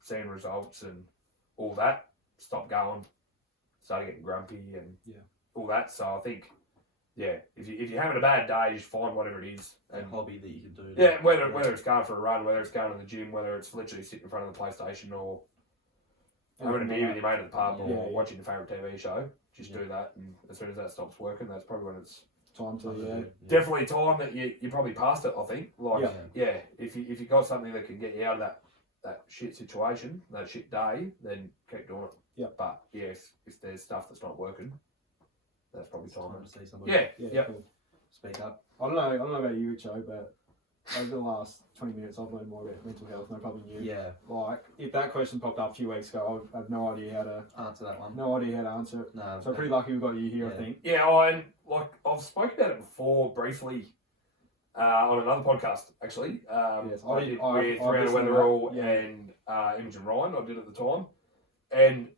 seeing results and all that. Stopped going, started getting grumpy and all that. So I think, if you're having a bad day, just find whatever it is. And a hobby that you can do. Yeah, whether it's going for a run, whether it's going to the gym, whether it's literally sitting in front of the PlayStation or having a beer with your mate at the pub or watching your favourite TV show, just do that. And as soon as that stops working, that's probably when it's time to, definitely time that you probably passed it, I think. Like, if you got something that can get you out of that shit situation, that shit day, then keep doing it. Yeah. But if there's stuff that's not working, that's probably time to see somebody. Cool. Speak up. I don't know about you, Richo, but over the last 20 minutes, I've learned more about mental health than I probably knew. Yeah. Like, if that question popped up a few weeks ago, I have no idea how to answer that one. No idea how to answer it. No. So pretty lucky we got you here, I think. Yeah, and like I've spoken about it before briefly on another podcast, actually. Yes, I did with Rhiannon Weatherall and Imogen Ryan. I did at the time, and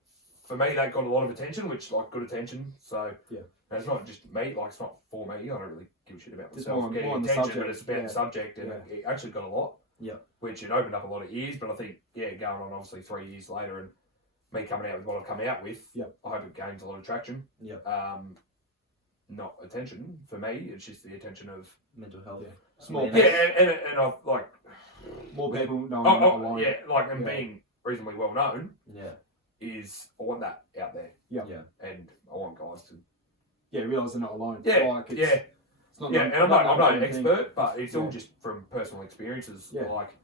for me, that got a lot of attention, which like good attention. So Yeah. and it's not just me, like it's not for me. I don't really give a shit about It's myself more getting on the attention, subject, but it's about yeah. the subject, and it actually got a lot. Yeah. Which it opened up a lot of ears, but I think going on obviously 3 years later, and me coming out with what I've come out with, Yeah. I hope it gains a lot of traction. Yeah. Not attention for me. It's just the attention of mental health. Yeah. Small. and I've like more people knowing I'm not alone. yeah, like and being reasonably well known. Yeah. Is I want that out there. Yeah. Yeah. And I want guys to realise they're not alone. Yeah. Like it's, yeah. It's not Yeah, and I'm not an anything. expert, but it's all just from personal experiences. Yeah. Like,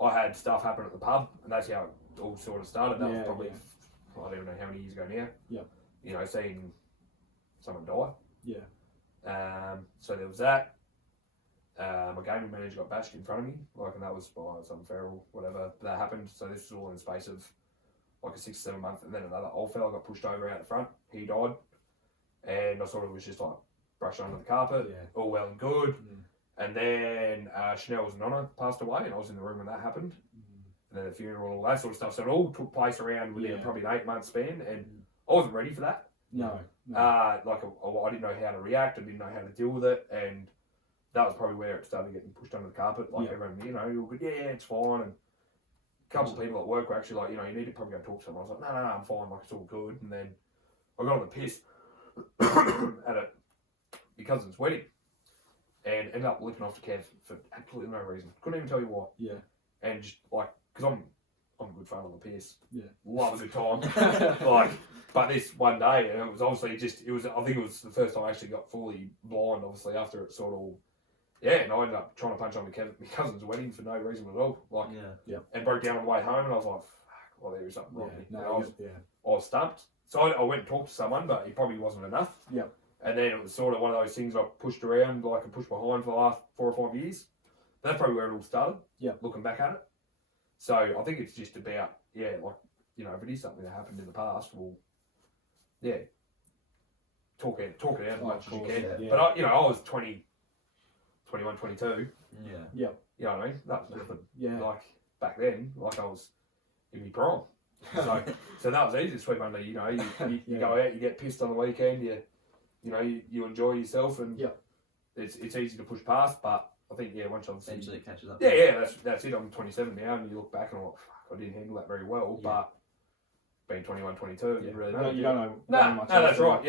I had stuff happen at the pub, and that's how it all sort of started. That was probably, I don't even know how many years ago now. Yeah. You know, seeing someone die. Yeah. So there was that. My gaming manager got bashed in front of me, like, and that was by some feral, whatever, that happened. So this was all in the space of like a 6 or 7 month, and then another old fella got pushed over out the front. He died, and I sort of was just like brushed under the carpet, all well and good. And then Chanel's nonna passed away, and I was in the room when that happened. And then the funeral, all that sort of stuff. So it all took place around within probably an 8 month span, and I wasn't ready for that. No. I didn't know how to react. I didn't know how to deal with it, and that was probably where it started getting pushed under the carpet. Like everyone, you know, you're good. Yeah, it's fine. And a couple of people at work were actually like, you know, you need to probably go talk to someone. I was like, no, I'm fine. Like it's all good. And then I got on the piss at my cousin's wedding, and ended up licking off to Kev for absolutely no reason. Couldn't even tell you why. Yeah. And just like, because I'm a good fun on the piss. Yeah. Love a good time. Like, but this one day, and it was obviously I think it was the first time I actually got fully blind, obviously, after it sort of, and I ended up trying to punch on my cousin's wedding for no reason at all. Like, and broke down on the way home, and I was like, fuck, well, there was something wrong. I was stumped. So I went and talked to someone, but it probably wasn't enough. Yeah. And then it was sort of one of those things I pushed around, like, and pushed behind for the last 4 or 5 years. That's probably where it all started. Yeah. Looking back at it. So I think it's just about, like, you know, if it is something that happened in the past, well, talk it out as much as you can. Yeah. But I was 20, 21, 22. Yeah. Yeah. You know what I mean? That was nothing. Yeah. Like, back then, like I was in my prime. So that was easy to sweep under. You know, you go out, you get pissed on the weekend, you enjoy yourself, and it's easy to push past. But I think once obviously eventually it catches up. That's it. I'm 27 now, and you look back and I'm like, fuck, I didn't handle that very well. But being 21, 22, you really know. You don't know. No, that's right.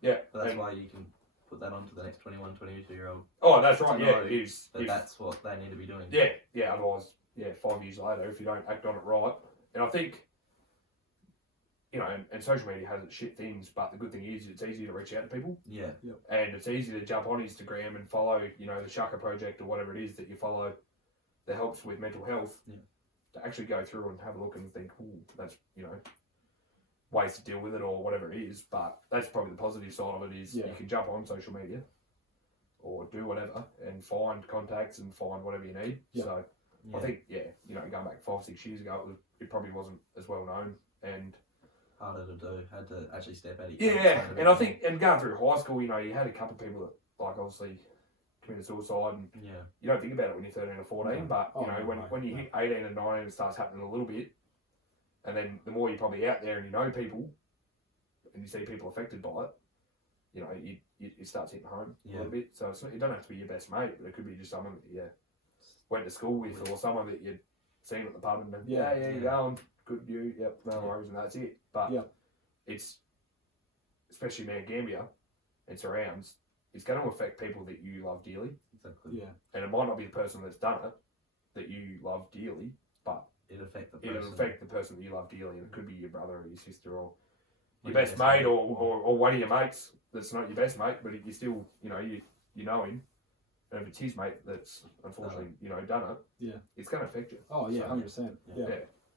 Yeah. But that's why you can put that on to the next 21, 22-year-old. Oh, that's right. Yeah, it is. That's what they need to be doing. Yeah. Otherwise, 5 years later, if you don't act on it right, and I think, you know, and social media has its shit things, but the good thing is it's easy to reach out to people. Yeah. And it's easy to jump on Instagram and follow, you know, the Shaka Project or whatever it is that you follow that helps with mental health. Yeah. To actually go through and have a look and think, that's, you know, ways to deal with it or whatever it is. But that's probably the positive side of it is you can jump on social media or do whatever and find contacts and find whatever you need. Yeah. So I think, you know, going back 5 or 6 years ago, it probably wasn't as well known and harder to do, had to actually step out. And I think, and going through high school, you know, you had a couple of people that, like, obviously committed suicide, and you don't think about it when you're 13 or 14, but, you know, when you hit 18 and 19, it starts happening a little bit, and then the more you're probably out there and you know people, and you see people affected by it, you know, it starts hitting home a little bit, so it's not, you don't have to be your best mate, but it could be just someone that you went to school with, or someone that you'd seen at the pub, and then, you're going, good you, no worries, and that's it. But it's, especially Mount Gambier and surrounds, it's going to affect people that you love dearly. Exactly. Yeah. And it might not be the person that's done it that you love dearly, but it'll affect the person that you love dearly. And it could be your brother or your sister or your best mate or one of your mates that's not your best mate, but you still, you know him. And if it's his mate that's unfortunately, you know, done it, it's going to affect you. Oh, yeah, 100%.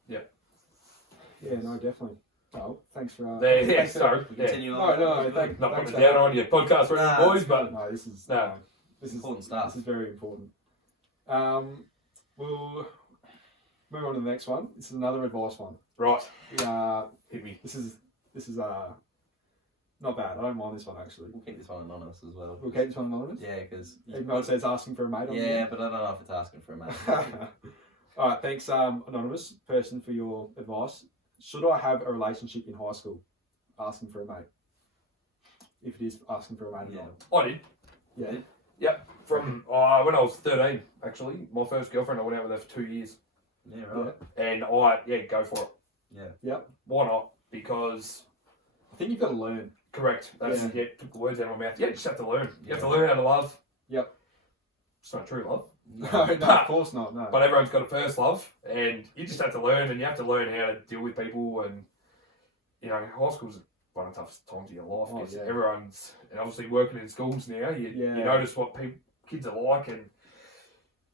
Yeah, no, definitely. Oh, thanks for... sorry. Continue on. No, not putting it down on your podcast for any boys, but... No, this is important stuff. This is very important. We'll move on to the next one. This is another advice one. Right. Hit me. This is not bad. I don't mind this one, actually. We'll keep this one anonymous as well. We'll keep this one anonymous? Yeah, because... Even though it says asking for a mate on it. But I don't know if it's asking for a mate. Alright, thanks, anonymous person, for your advice. should I have a relationship in high school? Asking for a mate. If it is asking for a mate or not. I did. Yeah. Yep. From when I was 13, actually, my first girlfriend, I went out with her for 2 years. Yeah, right. And go for it. Yeah. Yep. Why not? Because I think you've got to learn. correct. That's Yeah. took the words out of my mouth. Yeah, you just have to learn. You have to learn how to love. Yep. It's not true love. No, of course not. No. But everyone's got a first love, and you just have to learn, and you have to learn how to deal with people. And high school's one of the toughest times of your life because everyone's, and obviously working in schools now, you notice what kids are like, and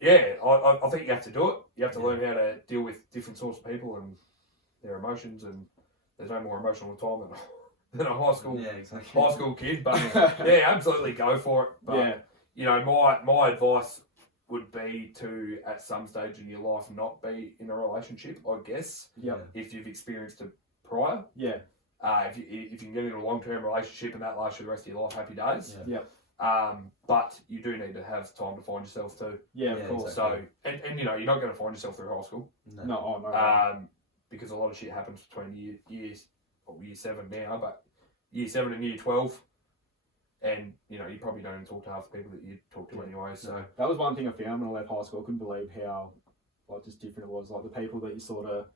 I think you have to do it. You have to learn how to deal with different sorts of people and their emotions, and there's no more emotional time than a high school kid. But absolutely go for it. But my advice would be to, at some stage in your life, not be in a relationship, I guess. If you've experienced it prior. If you can get into a long-term relationship and that lasts you the rest of your life, happy days. But you do need to have time to find yourself too. Of course. So, and you're not going to find yourself through high school. No. Because a lot of shit happens between year 7 now, but year 7 and year 12. And, you probably don't even talk to half the people that you talk to anyway, so... That was one thing I found when I left high school. I couldn't believe how, just different it was. Like, the people that you sort of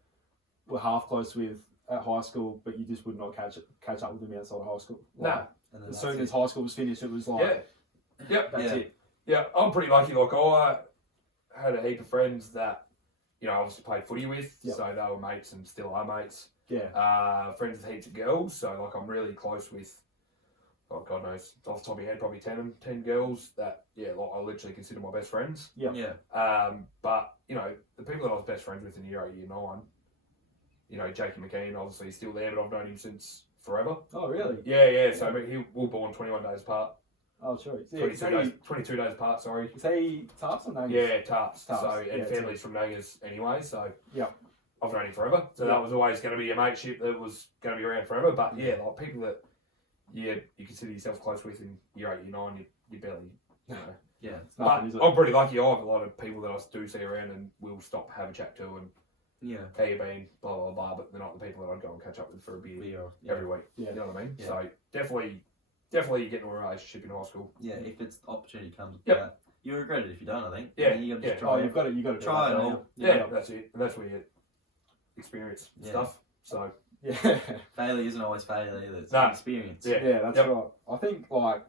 were half close with at high school, but you just would not catch up with them outside of high school. As soon as high school was finished, it was like... That's it. Yeah, I'm pretty lucky. Like, I had a heap of friends that, obviously played footy with, so they were mates and still are mates. Friends with heaps of girls, so, like, I'm really close with... Oh, God knows, off the top of my head, probably 10 girls that, I literally consider my best friends. But, the people that I was best friends with in year 8, year 9, Jakey McKean, obviously, he's still there, but I've known him since forever. Oh, really? Yeah. So, we were born 21 days apart. Oh, sure. 22 days apart, sorry. Is he Tarps or Nangas? Yeah, Tarps. So, and family's from Nangas anyway, so... I've known him forever. So, that was always going to be a mateship that was going to be around forever. But, people that... you consider yourself close with in year 8, year 9, you barely, It's but nothing, is it? I'm pretty lucky. I have a lot of people that I do see around and will stop, have a chat to, and how you been, blah, blah, blah, but they're not the people that I'd go and catch up with for a beer every week. You know what I mean? So definitely get into a relationship in high school. Yeah, if it's opportunity comes about, you regret it if you don't, I think. You got to try. You've got to try it all. That's it. And that's where you experience stuff. So... failure isn't always failure either. It's experience. That's right. I think I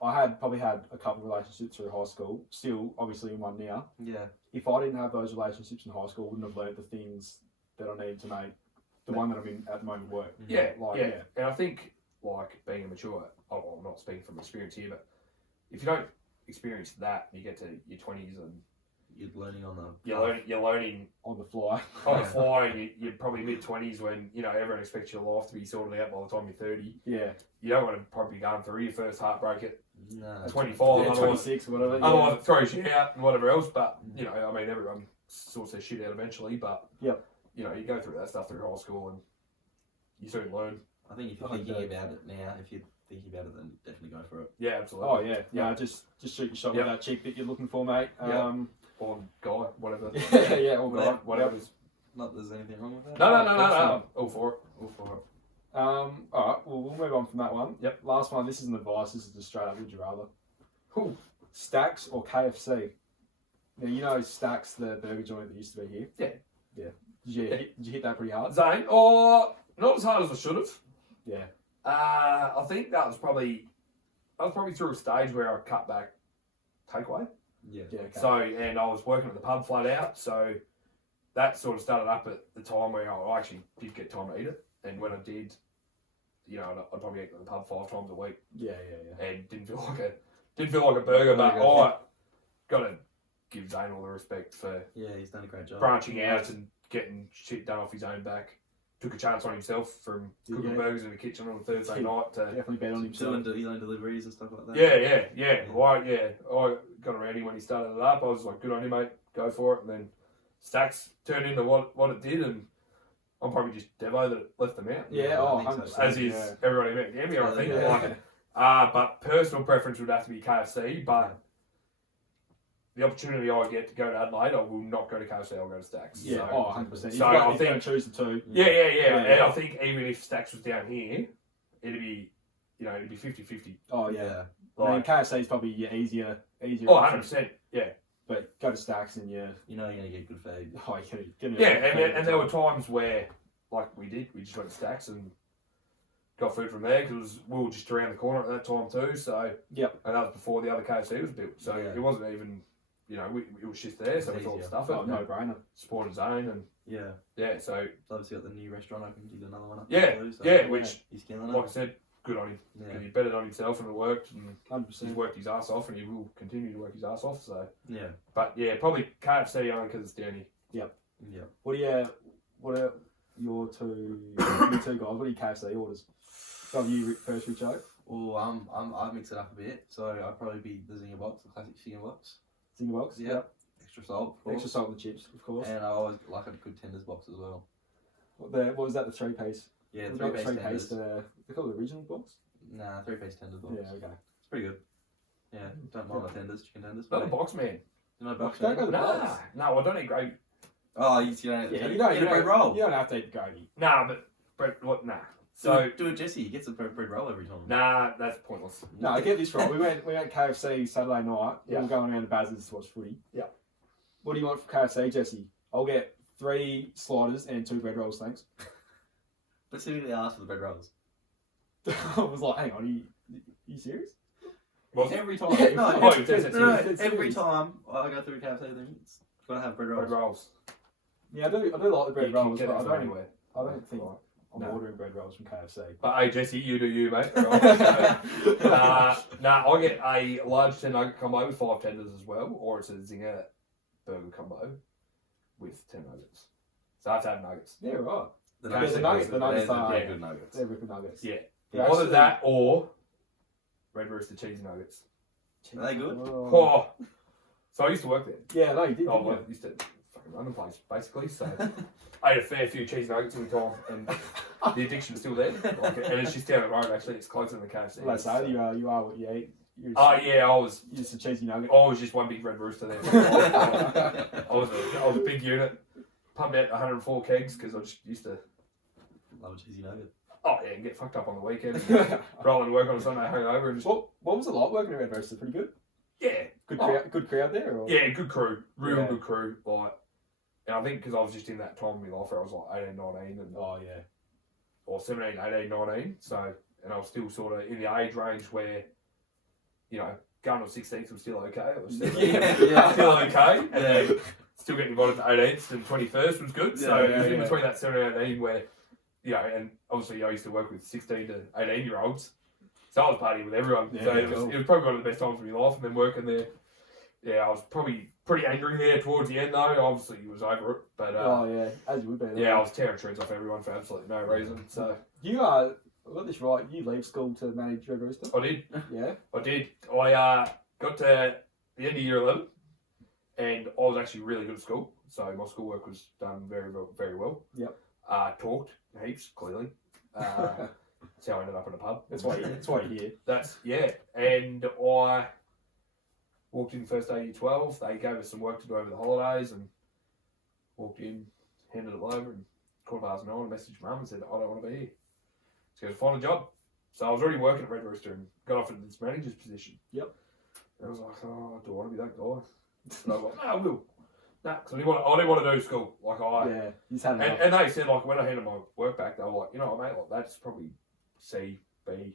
probably had a couple of relationships through high school. Still, obviously, in one now. If I didn't have those relationships in high school, I wouldn't have learned the things that I need to make the one that I'm in at the moment work. And I think being immature. I'm not speaking from experience here, but if you don't experience that, you get to your 20s and you're learning on the... You're learning... On the fly. And you're probably mid-20s when, everyone expects your life to be sorted out by the time you're 30. Yeah. You don't want to probably go through your first heartbreak at 25. 26 or whatever. Otherwise it throws you out and whatever else. But, everyone sorts their shit out eventually. But, you go through that stuff through high school and you soon learn. I think if you're thinking about it now, if you're thinking about it, then definitely go for it. Yeah, absolutely. Oh, yeah. Just shoot your shot with that chick that you're looking for, mate. Or guy, whatever. Or guy. Whatever. Not that there's anything wrong with that. No. All for it. All right, well, we'll move on from that one. Yep. Last one, this isn't advice, this is just straight up, would you rather? Cool. Stacks or KFC? Now, Stacks, the burger joint that used to be here? Yeah. Did you hit that pretty hard? Zane? Oh, not as hard as I should have. Yeah. I think that was probably through a stage where I cut back takeaway. Okay. So, and I was working at the pub flat out, so that sort of started up at the time where I actually did get time to eat it. And when I did, I'd probably eat at the pub 5 times a week. Yeah. And didn't feel like a burger, but I got to give Zane all the respect for he's done a great job. branching out and getting shit done off his own back. Took a chance on himself from cooking burgers in the kitchen on a Thursday night to definitely bet on himself. Doing his own deliveries and stuff like that. Yeah. I got around him when he started it up. I was like, good on you, mate. Go for it. And then Stacks turned into what it did, and I'm probably just Devo that left them out. Yeah, as is everybody met Gambia, I think. But personal preference would have to be KFC. But the opportunity I get to go to Adelaide, I will not go to KFC. I'll go to Stacks. Yeah, So, 100%. So I I think think choose the two. yeah. Yeah. And I think even if Stacks was down here, it'd be, it'd be 50-50. Oh yeah. Yeah. I mean, Like, KFC is probably your easier. oh, option. 100%. Yeah. But go to Stacks and You know you're gonna get good food. oh, you get Yeah, and there were times where, like we just went to Stacks and got food from there because we were just around the corner at that time too. So Yep. and that was before the other KFC was built. So Yeah. it wasn't even, it was just there. So we thought Easier. stuff Oh, it, no brainer. supported zone, and Yeah. so So obviously got the new restaurant open. Did another one up. Yeah, there too, so yeah, which he's killing like I it. said, good on him. Yeah. Because he betted on himself and it worked, and 100%. he's worked his ass off, and he will continue to work his ass off. So, Yeah. but yeah, probably KFC only because it's down here. Yeah. What are your two guys? What are your KFC orders? Go on you first, Richo. Well, I mix it up a bit, so I'd probably be the zinger box, the classic chicken box. Zinger box. Yeah. Extra salt, of course. Extra salt and chips, of course. And I always like a good tenders box as well. What was that? The 3-piece. Yeah, What 3-piece about tenders. they call it the original box. Nah, 3-piece tenders box. Yeah. Okay. It's pretty good. Yeah, don't mind my tenders, chicken tenders. Not a box man. You know box Don't go man? the Nah, box. no, I don't eat gravy. Oh, you don't. Yeah, you get a bread roll. You don't have to eat gravy. Nah, but bread, what? Nah. So So do it, Jesse. He gets a bread roll every time. nah, that's pointless. No, I get this right. We went KFC Saturday night. Yeah. We were going around to Baz's to watch footy. Yeah. What do you want for KFC, Jesse? I'll get 3 sliders and 2 bread rolls, thanks. Specifically asked for the bread rolls. I was like, hang on, are you serious? Well, Every time. Yeah, no, oh, every, it's- no, it's every serious. time I go through KFC, it's gotta have bread rolls. bread rolls. Yeah, I do like the bread You can rolls, get but it I from don't anywhere. think Right. I'm No. ordering bread rolls from KFC. But hey, Jesse, you do you, mate. Right. I'll get a large 10 nugget combo with 5 tenders as well, or it's a zinger burger combo with 10 nuggets. So I have to have nuggets. Yeah, right. The Yeah, nuggets the are nuggets- good. the nuggets They're are- good nuggets. They're good nuggets. Yeah. They're Either actually- that or Red Rooster cheese nuggets. Are they good? Oh. Oh. So I used to work there. Yeah, no, you did. Oh, didn't well, I used to fucking run the place, basically. So I ate a fair few cheese nuggets every time, and the addiction's still there. Like, and it's just down the road, actually. It's closer than the KFC. you? Like I say, you are what you eat. You're Oh, yeah, I was just a cheesy nugget. just one big Red Rooster there. I was a big unit. Pumped out 104 kegs because I just used to, Love a cheesy nugget. and get fucked up on the weekend. Roll into work on a Sunday hungover and just, What was it like working at Red Roaster? Pretty good. yeah. Good crowd there. Or? Yeah, good crew. Real Yeah. good crew. Like, and I think because I was just in that time of my life where I was like 18, 19, and Oh yeah. or 17, 18, 19. So, and I was still sort of in the age range where, going to 16th was still okay. It was still, Yeah. still okay. And then still getting invited to 18th and 21st was good. So Yeah, it was in yeah. between that 17 and 18 where, and obviously I used to work with 16 to 18 year olds. So I was partying with everyone. Yeah, So it was, cool. it was probably one of the best times of my life. And then working there, I was probably pretty angry there towards the end though. Obviously he was over it. But Oh yeah, as you would be. I was tearing shreds off everyone for absolutely no reason. So You I got this right. You leave school to manage Red Rooster. I did. Yeah. I did. I got to the end of year 11 and I was actually really good at school. So my schoolwork was done very, very well. Yep. Talked heaps, clearly. That's how I ended up in a pub. That's why you're here. And I walked in first day year 12. They gave us some work to do over the holidays and walked in, handed it over, and 9:15 I messaged mum and said, I don't want to be here. She goes, find a job. So I was already working at Red Rooster and got offered this manager's position. Yep. And I was like, oh, do I want to be that guy? And I was like, no, I will. Nah, because I didn't want to do school. Like Yeah. You just had enough. and they said, like, when I handed my work back, they were like, you know what, mate, like, that's probably C, B.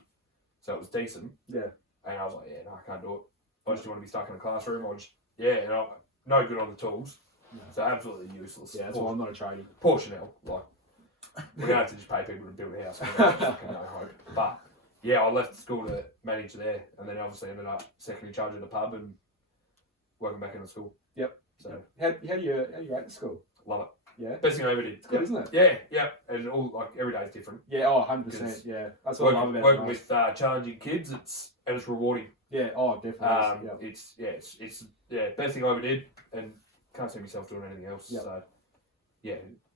So it was decent. Yeah. And I was like, yeah, no, I can't do it. I just want to be stuck in a classroom. And I'm no good on the tools. No. So absolutely useless. Yeah, that's why I'm not a tradie. Poor Chanel. Like, we're going to have to just pay people to build a house. Fucking no hope. But, I left school to manage there. And then obviously ended up secondary charge at a pub and working back in the school. Yep. So, How do you rate the school? love it. Yeah. Best thing I ever did. It's good, isn't it? Yeah. And all, like, every day is different. Yeah. Oh, 100%. Yeah. That's what I love about Working it. with challenging kids, it's rewarding. Yeah. Oh, definitely. It's best thing I ever did, and can't see myself doing anything else. Yep. So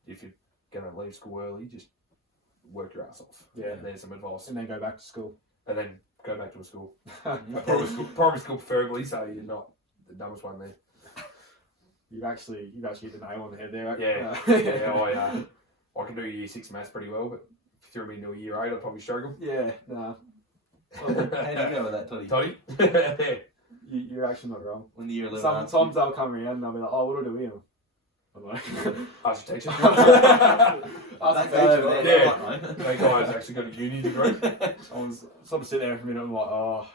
if you're gonna leave school early, just work your ass off. Yeah. There's some advice, And then go back to school. and then go back to a school, Yeah. primary school preferably, so you're not the dumbest one there. You've actually hit the nail on the head there. Yeah. I can do year 6 maths pretty well, but if you threw me into a year 8, I'd probably struggle. Yeah, nah. How do you go with that, Toddy? Toddy? You're actually not wrong. When the year 11 Sometimes they'll come around and they'll be like, oh, what do I do here? I'm like, Ask your teacher. ask the over teacher. there. Yeah. That guy's actually got a uni degree. I was sort of sitting there for a minute and I'm like, oh,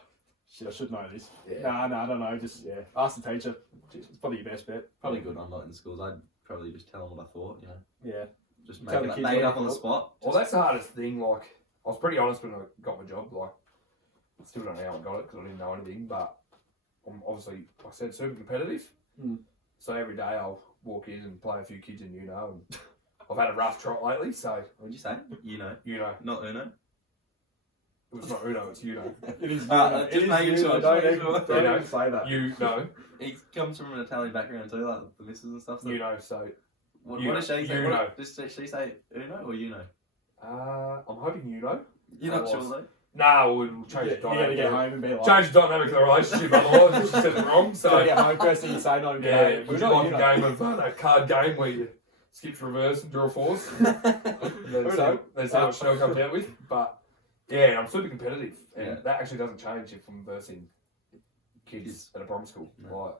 shit, I should know this. Yeah. Nah, I don't know. Just, ask the teacher. It's probably your best bet. Probably good I'm not in schools. I'd probably just tell them what I thought, you know. Yeah. Just Tell make the it, kids make it what up you on the thought. spot. Well, that's the hardest thing. Like, I was pretty honest when I got my job. Like, I still don't know how I got it because I didn't know anything. But I'm obviously, like I said, super competitive. Mm. So every day I'll walk in and play a few kids in Uno. And I've had a rough trot lately. So What'd you say? You know. Uno, Not Uno? it was not Uno, it's Uno. It is. Just it is making you. sure, Don't making even, sure. don't You even say that. You know, He comes from an Italian background too, like the missus and stuff. So Uno. So what you does she say? know. Does she say Uno or you know? I'm hoping you know. You're not sure though? Nah, we'll change the You gotta dynamic. get home and be like, Change the dynamic of the relationship, otherwise she said it wrong. you gotta So get home first thing you say, not even yeah, get would you like a game of that card game where you skip reverse and draw fours? That's how much show comes out with. But yeah, I'm super competitive, and Yeah. that actually doesn't change if I'm versing kids at a primary school. No. Like,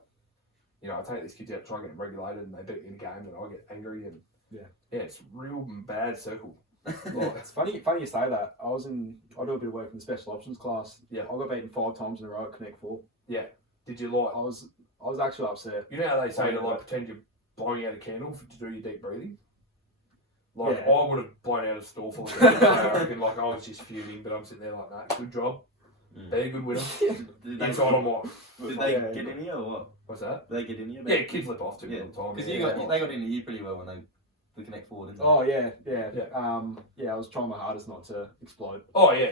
you know, I take these kids out, try and get them regulated, and they beat me in a game, and I get angry, and Yeah. it's a real bad circle. Well, it's funny you say that. I do a bit of work in the special options class. Yeah. I got beaten 5 times in a row at Connect 4. Did you like? I was actually upset. You know how they say to Yeah. like pretend you're blowing out a candle to do your deep breathing? Like, Yeah. I would have blown out a store full of candles. I reckon, like, I was just fuming, but I'm sitting there like, nah, good job. Mm. Be a good winner. Did they, Inside I'm like, did they Yeah, get yeah. in here or what? what's that? Did they get in here? Yeah, kids lip off to me Yeah. all the time. Because yeah. they got into you pretty well when they connect forward, didn't they? Oh yeah. Yeah. I was trying my hardest not to explode. Oh, yeah.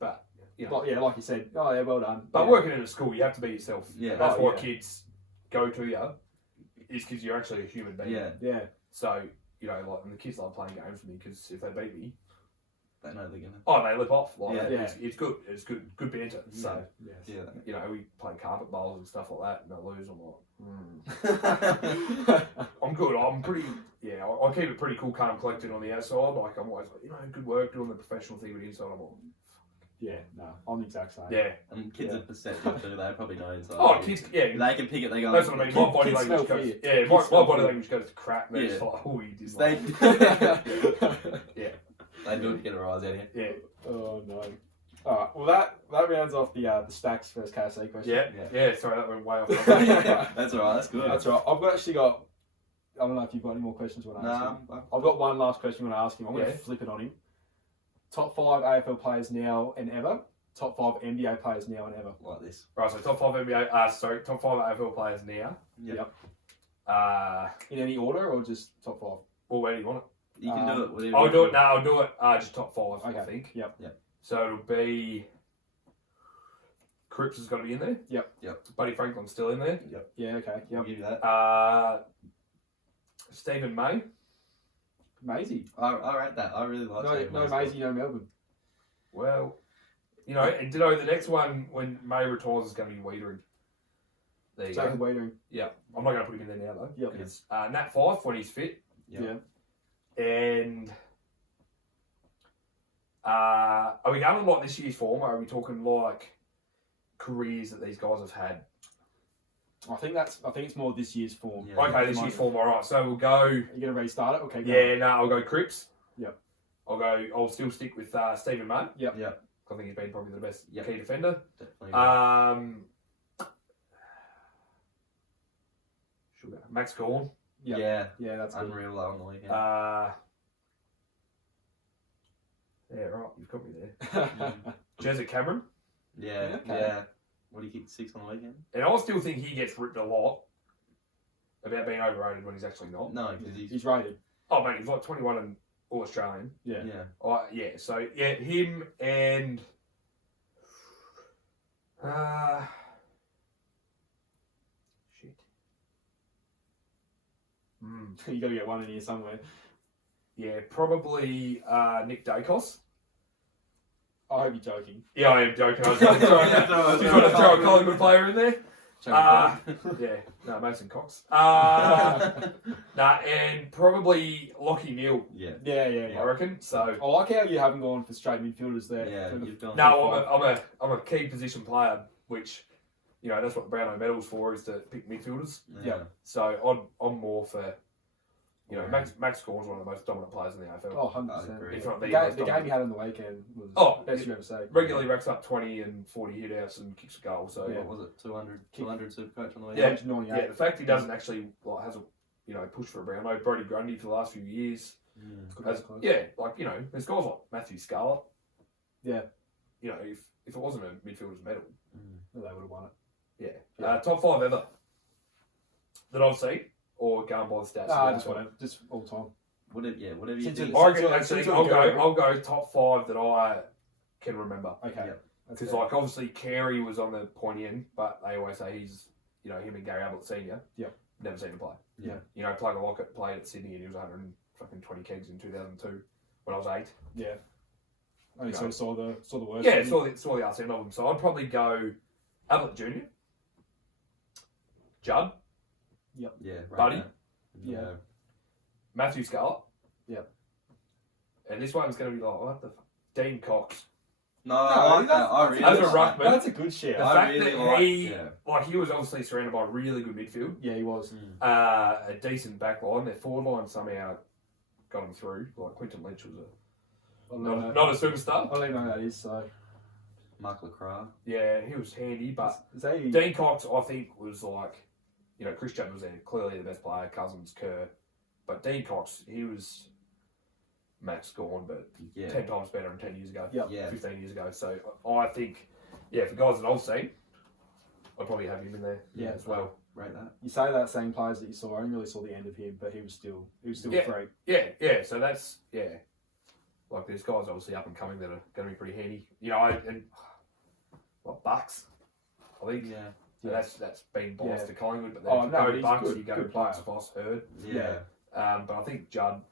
But, you know. But yeah, like you said, oh yeah, well done. But yeah. working in a school, you have to be yourself. Yeah. That's Oh, why yeah. kids go to you, is because you're actually a human being. Yeah. Yeah. So, you know, like, and the kids love playing games with me because if they beat me, They know they're gonna. oh, they lip off. Like, Yeah. It's good. It's good banter. So, Yes. Yeah. you know, we play carpet bowls and stuff like that, and I lose. I'm like, I'm good. I'm pretty, yeah, I keep it pretty cool, calm, collected on the outside. Like, I'm always like, you know, good work doing the professional thing, but inside, I'm like, Yeah. No, I'm the exact same. yeah. And kids Yeah. are perceptive too. They probably know inside. Oh, kids, yeah. They can pick it. They go. That's what I mean. My body Kids language smell goes, fear. yeah, Kids my smell body fear. language goes to crap. They're just Yeah. like, oh, you just They, like, yeah, they do it to get a rise out of you. yeah, Oh no. Alright, well that rounds off the stacks first KFC question. yeah. Sorry, that went way off. That's alright. That's good. That's right. I've actually got. I don't know if you've got any more questions you want to ask him. Nah, I've got one last question I want to ask him. I'm going Yeah. to flip it on him. Top 5 AFL players now and ever. Top 5 NBA players now and ever. like this. Right, so top 5 top 5 AFL players now. Yep. Uh, In any order or just top 5? well, where do you want it? You can do it. Whatever I'll you do want. it. No, I'll do it. Just top 5, I Okay. think. Yep. So it'll be. Cripps has got to be in there. Yep. Buddy Franklin's still in there. Yeah, okay. I'll Yep. give you that. Stephen May. Maisie. I rate that. I really like. No, Stephen no May's Maisie, no Melbourne. Well, you know, and ditto the next one when May retires is going to be Wiedering. There you Jacob go. Wiedering. Yeah, I'm not going to put him in there now though. Yep. Because Nat Fife when he's fit, Yep. Yeah. and are we going like this year's form, or are we talking like careers that these guys have had? I think it's more this year's form. Yeah. Okay, this year's form. All right, so we'll go. Are you going to restart it? Okay. Go. Yeah, no, I'll go Cripps. Yep. I'll still stick with Stephen May. Yep. Yep. I think he's been probably the best Yep. key defender. Definitely. Sugar. Max Gorn. Yep. Yeah. Yeah, that's good. Unreal on the weekend. Yeah, right. You've got me there. Jezza Cameron. Yeah. Okay. Yeah. What do you kick 6 on the weekend? And I still think he gets ripped a lot about being overrated when he's actually not. No, because he's. He's rated. Oh, mate, he's like 21 and all Australian. Yeah. Yeah. Oh, yeah. So, yeah, him and. Shit. You got to get one in here somewhere. Yeah, probably Nick Dacos. I hope you're joking. Yeah, I am joking. I was going to throw a Collingwood player in there. Yeah, no, Mason Cox. And probably Lockie Neal, Yeah. I reckon. So I like how you haven't gone for straight midfielders there. Yeah, you've gone. no, I'm a key position player, which that's what the Brownlow medal's for, is to pick midfielders. Yeah. So I'm more for Yeah. Max Gawn's one of the most dominant players in the AFL. Oh, I 100%. agree. If not the The most game dominant. you had on the weekend was Oh, best you ever seen. Regularly racks up 20 and 40 hitouts and kicks a goal. So Yeah. What was it? 200 super coach on the way. Yeah. 198. the fact he doesn't actually hasn't push for a Brownlow. Brody Grundy for the last few years. Good Has, close. there's guys like Matthew Scarlett. Yeah. If it wasn't a midfielder's medal, Well, they would have won it. yeah. Top 5 ever that I've seen, or going by the stats. Just whatever. Just all time. Whatever you Since think. it- I reckon Since actually you're I'll go top 5 that I can remember. Okay. Yeah. That's Because fair. obviously Carey was on the pointy end, but they always say he's him and Gary Ablett Senior. Yeah. Never seen him play. Yeah. Plugger Lockett played at Sydney and he was 120 kegs in 2002 when I was 8. Yeah. Only sort of saw the worst. Yeah, of him. saw the arse end of him. So I'd probably go Ablett Junior, Judd, Yeah. Right Buddy? now. Yeah. Matthew Scarlett. Yep. And this one's going to be like, what the fuck? Dean Cox. No, I like that. I really As a like ruckman, that. That's a good The shit. I fact really that like- he was obviously surrounded by a really good midfield. Yeah, he was. A decent back line. Their forward line somehow got him through. Like Quinton Lynch was not a superstar. I don't even know who that is. So Mark LaCroix. Yeah, he was handy, but is that Dean Cox, I think, was like, Chris Judd was there, clearly the best player, Cousins, Kerr. But Dean Cox, he was Max Gawn, but Yeah. 10 times better than 10 years ago, Yep. Yeah. 15 years ago. So I think, for guys that I've seen, I'd probably have him in there as well. Rate that. You say that same players that you saw. I only really saw the end of him, but he was still Yeah. a freak. Yeah, so that's, like there's guys obviously up and coming that are going to be pretty handy. Bucks, I think. Yeah. That's been biased to Collingwood, but then Oh, if you no, go he's a Bucks, good- you go good Bucks, player. Voss, Hurd. Yeah. But I think Judd,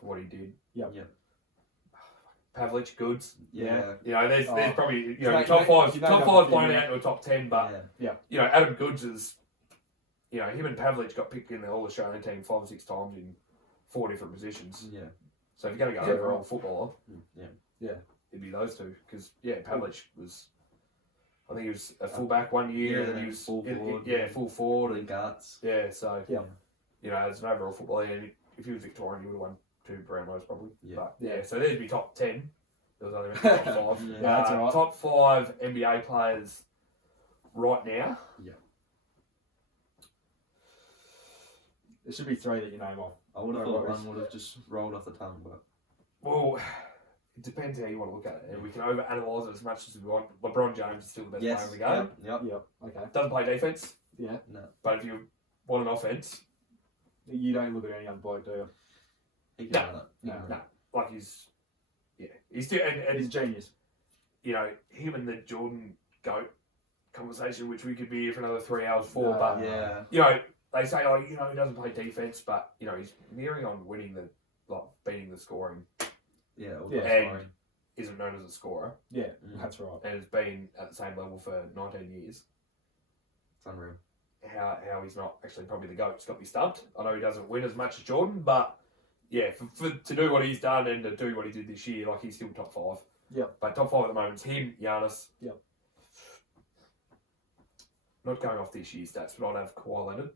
for what he did. Yep. Yep. Pavlich, Goods. Yeah. There's Oh. probably Can I- top can I- five can I top jump five in blown there? out to a top 10, but Yeah. Adam Goods is him and Pavlich got picked in the All Australian team 5 or 6 times in 4 different positions. Yeah. So if you're going to go Yeah, overall right. footballer, Yeah. it'd be those two because Pavlich was. I think he was a fullback one year, Yeah, and he was full forward. full forward, The and guts. so Yeah. as an overall footballer, and if he was Victorian, he would have won 2 Brownlows probably. Yeah. But so there'd be top 10. There was only meant to be top 5. Yeah, that's all right. Top 5 NBA players right now. There should be 3 that you name off. I would have No thought worries. one would have just rolled off the tongue, but Well, it depends how you want to look at it, and we can overanalyze it as much as we want. LeBron James is still the best player in the game. Yep. Yep. Okay. Doesn't play defense, Yeah. No. but if you want an offense, You don't look at any other bloke, do you? He can No. run it. No. like he's still and He's a genius. him and the Jordan GOAT conversation, which we could be here for another 3 hours for, No. but Yeah. they say, he doesn't play defense, but he's nearing on winning beating the scoring. Yeah. All Yeah. the And scoring. isn't known as a scorer, Yeah, Mm. that's right. and has been at the same level for 19 years. It's unreal. How he's not actually probably the GOAT's got me stumped. I know he doesn't win as much as Jordan, but to do what he's done and to do what he did this year, he's still top 5. Yep. But top 5 at the moment is him, Giannis. Yep. Not going off this year's stats, but I'd have Kawhi Leonard.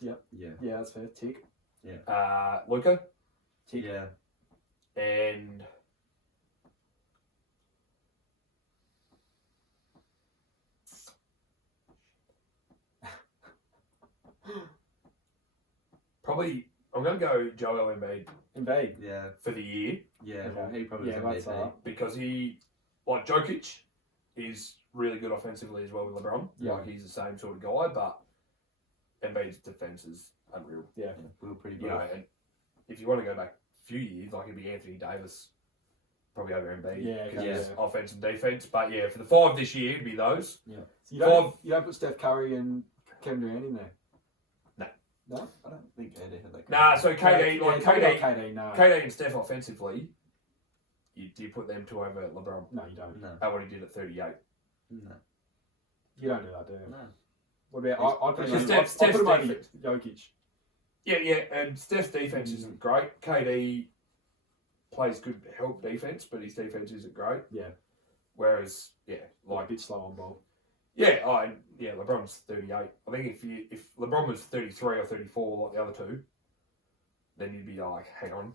Yeah. Yeah, that's fair. Tick. Luka. Tick. Yeah. And probably I'm going to go Joel Embiid Embiid. Yeah. for the year Yeah. Okay. He probably Yeah, was that's MVP. because he, like Jokic, is really good offensively as well with LeBron. Yeah. He's the same sort of guy, but Embiid's defense is unreal. Yeah. We were pretty You good. know, and if you want to go back a few years, it'd be Anthony Davis, probably over Embiid. Yeah, because okay, he's yeah. offense and defense. But for the 5 this year, it'd be those. So you don't put Steph Curry and Kevin Durant in there? No? I don't think KD had that. Nah, so KD, Yeah, probably not KD, no. KD and Steph offensively, do you put them 2 over LeBron? No, you don't. No. At what he did at 38. No. You don't do that, do you? No. What about I'd put him Steph's I'd put him over defense. Jokic. Yeah, and Steph's defense isn't great. KD plays good help defense, but his defense isn't great. Yeah. Whereas, Like a bit slow on ball. LeBron's 38. I think if LeBron was 33 or 34 like the other two, then you'd be like, hang on.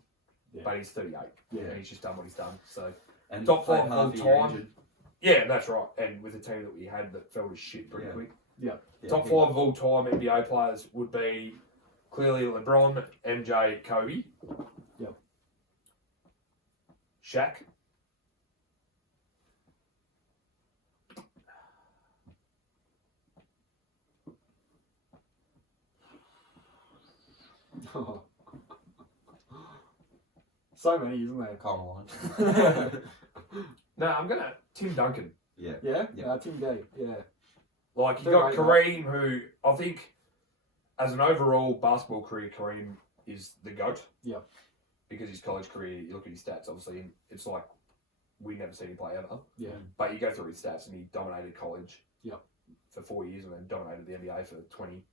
Yeah. But he's 38. Yeah. And he's just done what he's done. So And top played 5 half all a year time. injured. Yeah, that's right. And with the team that we had that fell to shit pretty quick. Yeah. Top 5 of all time NBA players would be clearly LeBron, MJ, Kobe. Yep. Shaq. So many, isn't there? Carmelo. No, I'm going to Tim Duncan. Yeah. Yeah? Yeah. Tim Day, yeah. Like, you They're got right, Kareem, who I think, as an overall basketball career, Kareem is the GOAT. Yeah. Because his college career, you look at his stats, obviously, and it's like we never seen him play ever. Yeah. But you go through his stats, and he dominated college Yeah. for 4 years and then dominated the NBA for 20.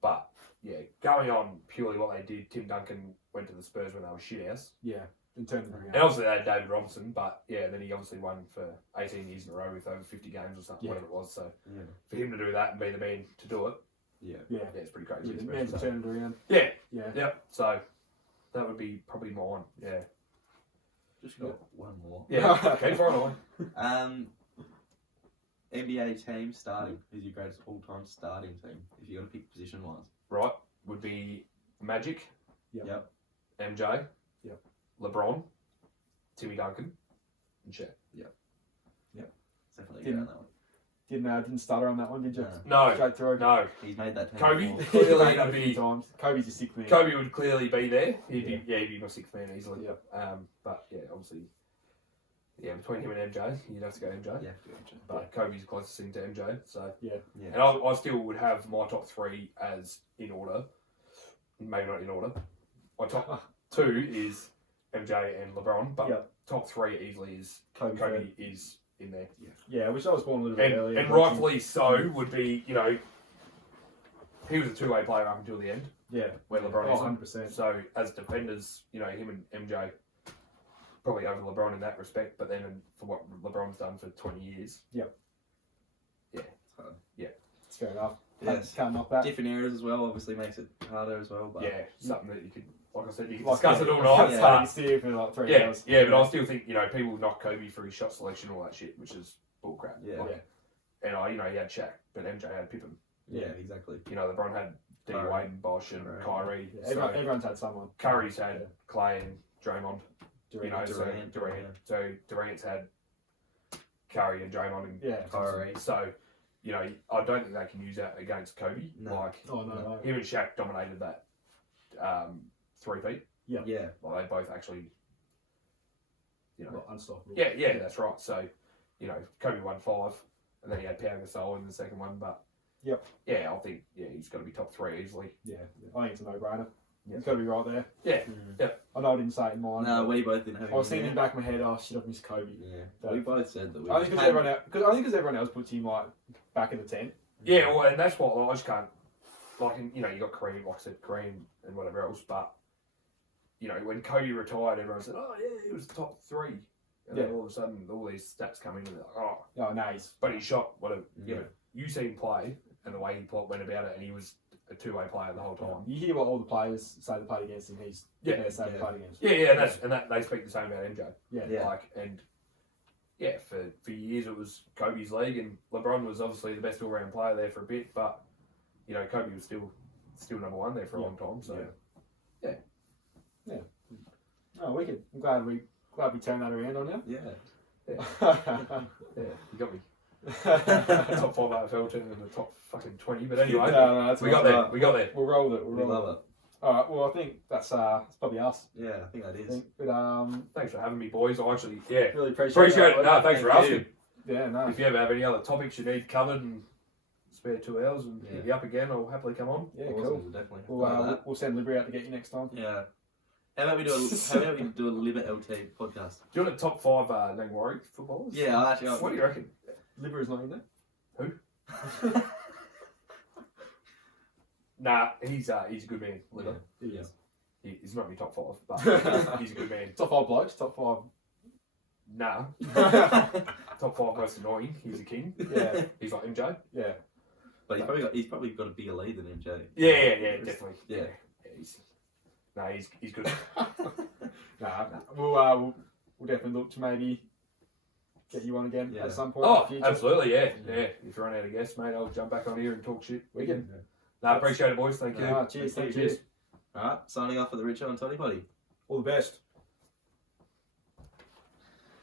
But, yeah, going on purely what they did, Tim Duncan went to the Spurs when they were shit house. Yeah. And turned it around. And obviously they had David Robinson, but yeah, then he obviously won for 18 years in a row with over 50 games or something, Yeah. whatever it was. So Yeah. for him to do that and be the man to do it, Yeah. Yeah. yeah, it's pretty crazy. Yeah, the especially man so. turned it around. Yeah, Yeah. yep. So that would be probably mine. Yeah. Just got one more. Yeah. Okay, fine away. NBA team starting. Who's your greatest all-time starting team? If you got to pick position-wise. Right. Would be Magic. Yep. MJ. Yep. LeBron. Timmy Duncan. And Shaq. Definitely Didn't- go on that one. Didn't stutter on that one, did you? No. Straight through. No. He's made that team. Kobe. before. Clearly Clearly that a would few be. times. Kobe's a sick man. Kobe would clearly be there. He'd be my sixth man easily. Yeah. But yeah, obviously, between him and MJ, you'd have to go MJ. Yeah. But Kobe's closest thing to MJ. So Yeah. Yeah. and I still would have my top 3 as in order. Maybe not in order. My top 2 is MJ and LeBron, but Yeah. top 3 easily is Kobe. Kobe is in there. Yeah, I wish I was born a little bit earlier. And rightfully so would be, he was a two-way player up until the end. Yeah. Where LeBron Oh, isn't. 100%. So as defenders, him and MJ probably over LeBron in that respect, but then for what LeBron's done for 20 years. Yep. Yeah. It's fair enough. Yes. Can't knock that. Different eras as well. Obviously makes it harder as well. But Yeah, something that you could, like I said, you could Like, discuss yeah, it all night. yeah. But Stay for like 3 yeah, hours. yeah, but I still think, people knock Kobe for his shot selection and all that shit, which is bullcrap. Yeah. Like, and he had Shaq, but MJ had Pippen. yeah, exactly. LeBron had D. Kyrie. Wade and Bosh and Kyrie. Kyrie. Yeah, So everyone's had someone. Curry's had Clay and Draymond. Durant. Durant. So Durant's had Curry and Draymond and Yeah. Kyrie. So, I don't think they can use that against Kobe. No. Like, Oh, no. him and Shaq dominated that 3-peat. Yeah. Like, they both actually, Well, unstoppable. yeah, that's right. So, Kobe won 5, and then he had Pau Gasol in the second one. But, Yep. yeah, I think, he's got to be top 3 easily. Yeah. I think it's a no-brainer. Yeah. It's got to be right there. Yeah. I know I didn't say it in mine. No, but we both didn't have I was him thinking in in the back of my head, oh shit, I've missed Kobe. there. But- We both said that we I think because had- everyone else puts him like back in the tent. Yeah, well, and that's what I just can't. Like, you got Kareem, like I said, Kareem and whatever else. But when Kobe retired, everyone said, "Oh yeah, he was top 3." And then all of a sudden, all these stats come in, and they're like, "Oh, Oh, no, he's but he shot whatever." Yeah. You see him play, and the way he went about it, and he was a two-way player the whole time. You hear what all the players say they played against him. He's Yeah. the best they Yeah. played against. Yeah, and that they speak the same about MJ. Yeah. Yeah. Like, and yeah, for years it was Kobe's league, and LeBron was obviously the best all-round player there for a bit, but Kobe was still number 1 there for a long time. So Oh, wicked. I'm glad we turned that around on you. Yeah. yeah, you got me. Top 5 AFL team in the top fucking 20. But anyway, No, that's we got right. there. We got there. We'll roll it. We'll We roll love it. it. All right. Well, I think that's probably us. Yeah, I think that I is. think. But Thanks for having me, boys. I actually, really appreciate appreciate that. it. No, thanks for Thank asking. Yeah. No. If you ever have any other topics you need covered and spare 2 hours and Yeah. hit you up again, I'll happily come on. Yeah. Awesome, Cool. We'll definitely have We'll, to do that. we'll send Libby out to get you next time. Yeah. How about we do a Liber LT podcast? Do you want a top 5 Nangwarri footballers? Yeah, I'll actually. What do you reckon? Libby is not in there. Who? Nah, he's a good man. Yeah. He is. He's not in my top 5, but he's a good man. Top 5 blokes, top 5. Nah. Top 5 most annoying. He's a king. Yeah. He's like MJ. Yeah. But he's probably got a bigger lead than MJ. Yeah, definitely. Yeah. He's good. Nah, we'll definitely look to maybe get you on again at some point. Oh, in the future. absolutely, yeah. If you run out of guests, mate, I'll jump back on here and talk shit. We can. Nah, appreciate it, boys. Thank you. Cheers. Thank you. Alright, signing off for the Richo and Toddy Poddy. All the best.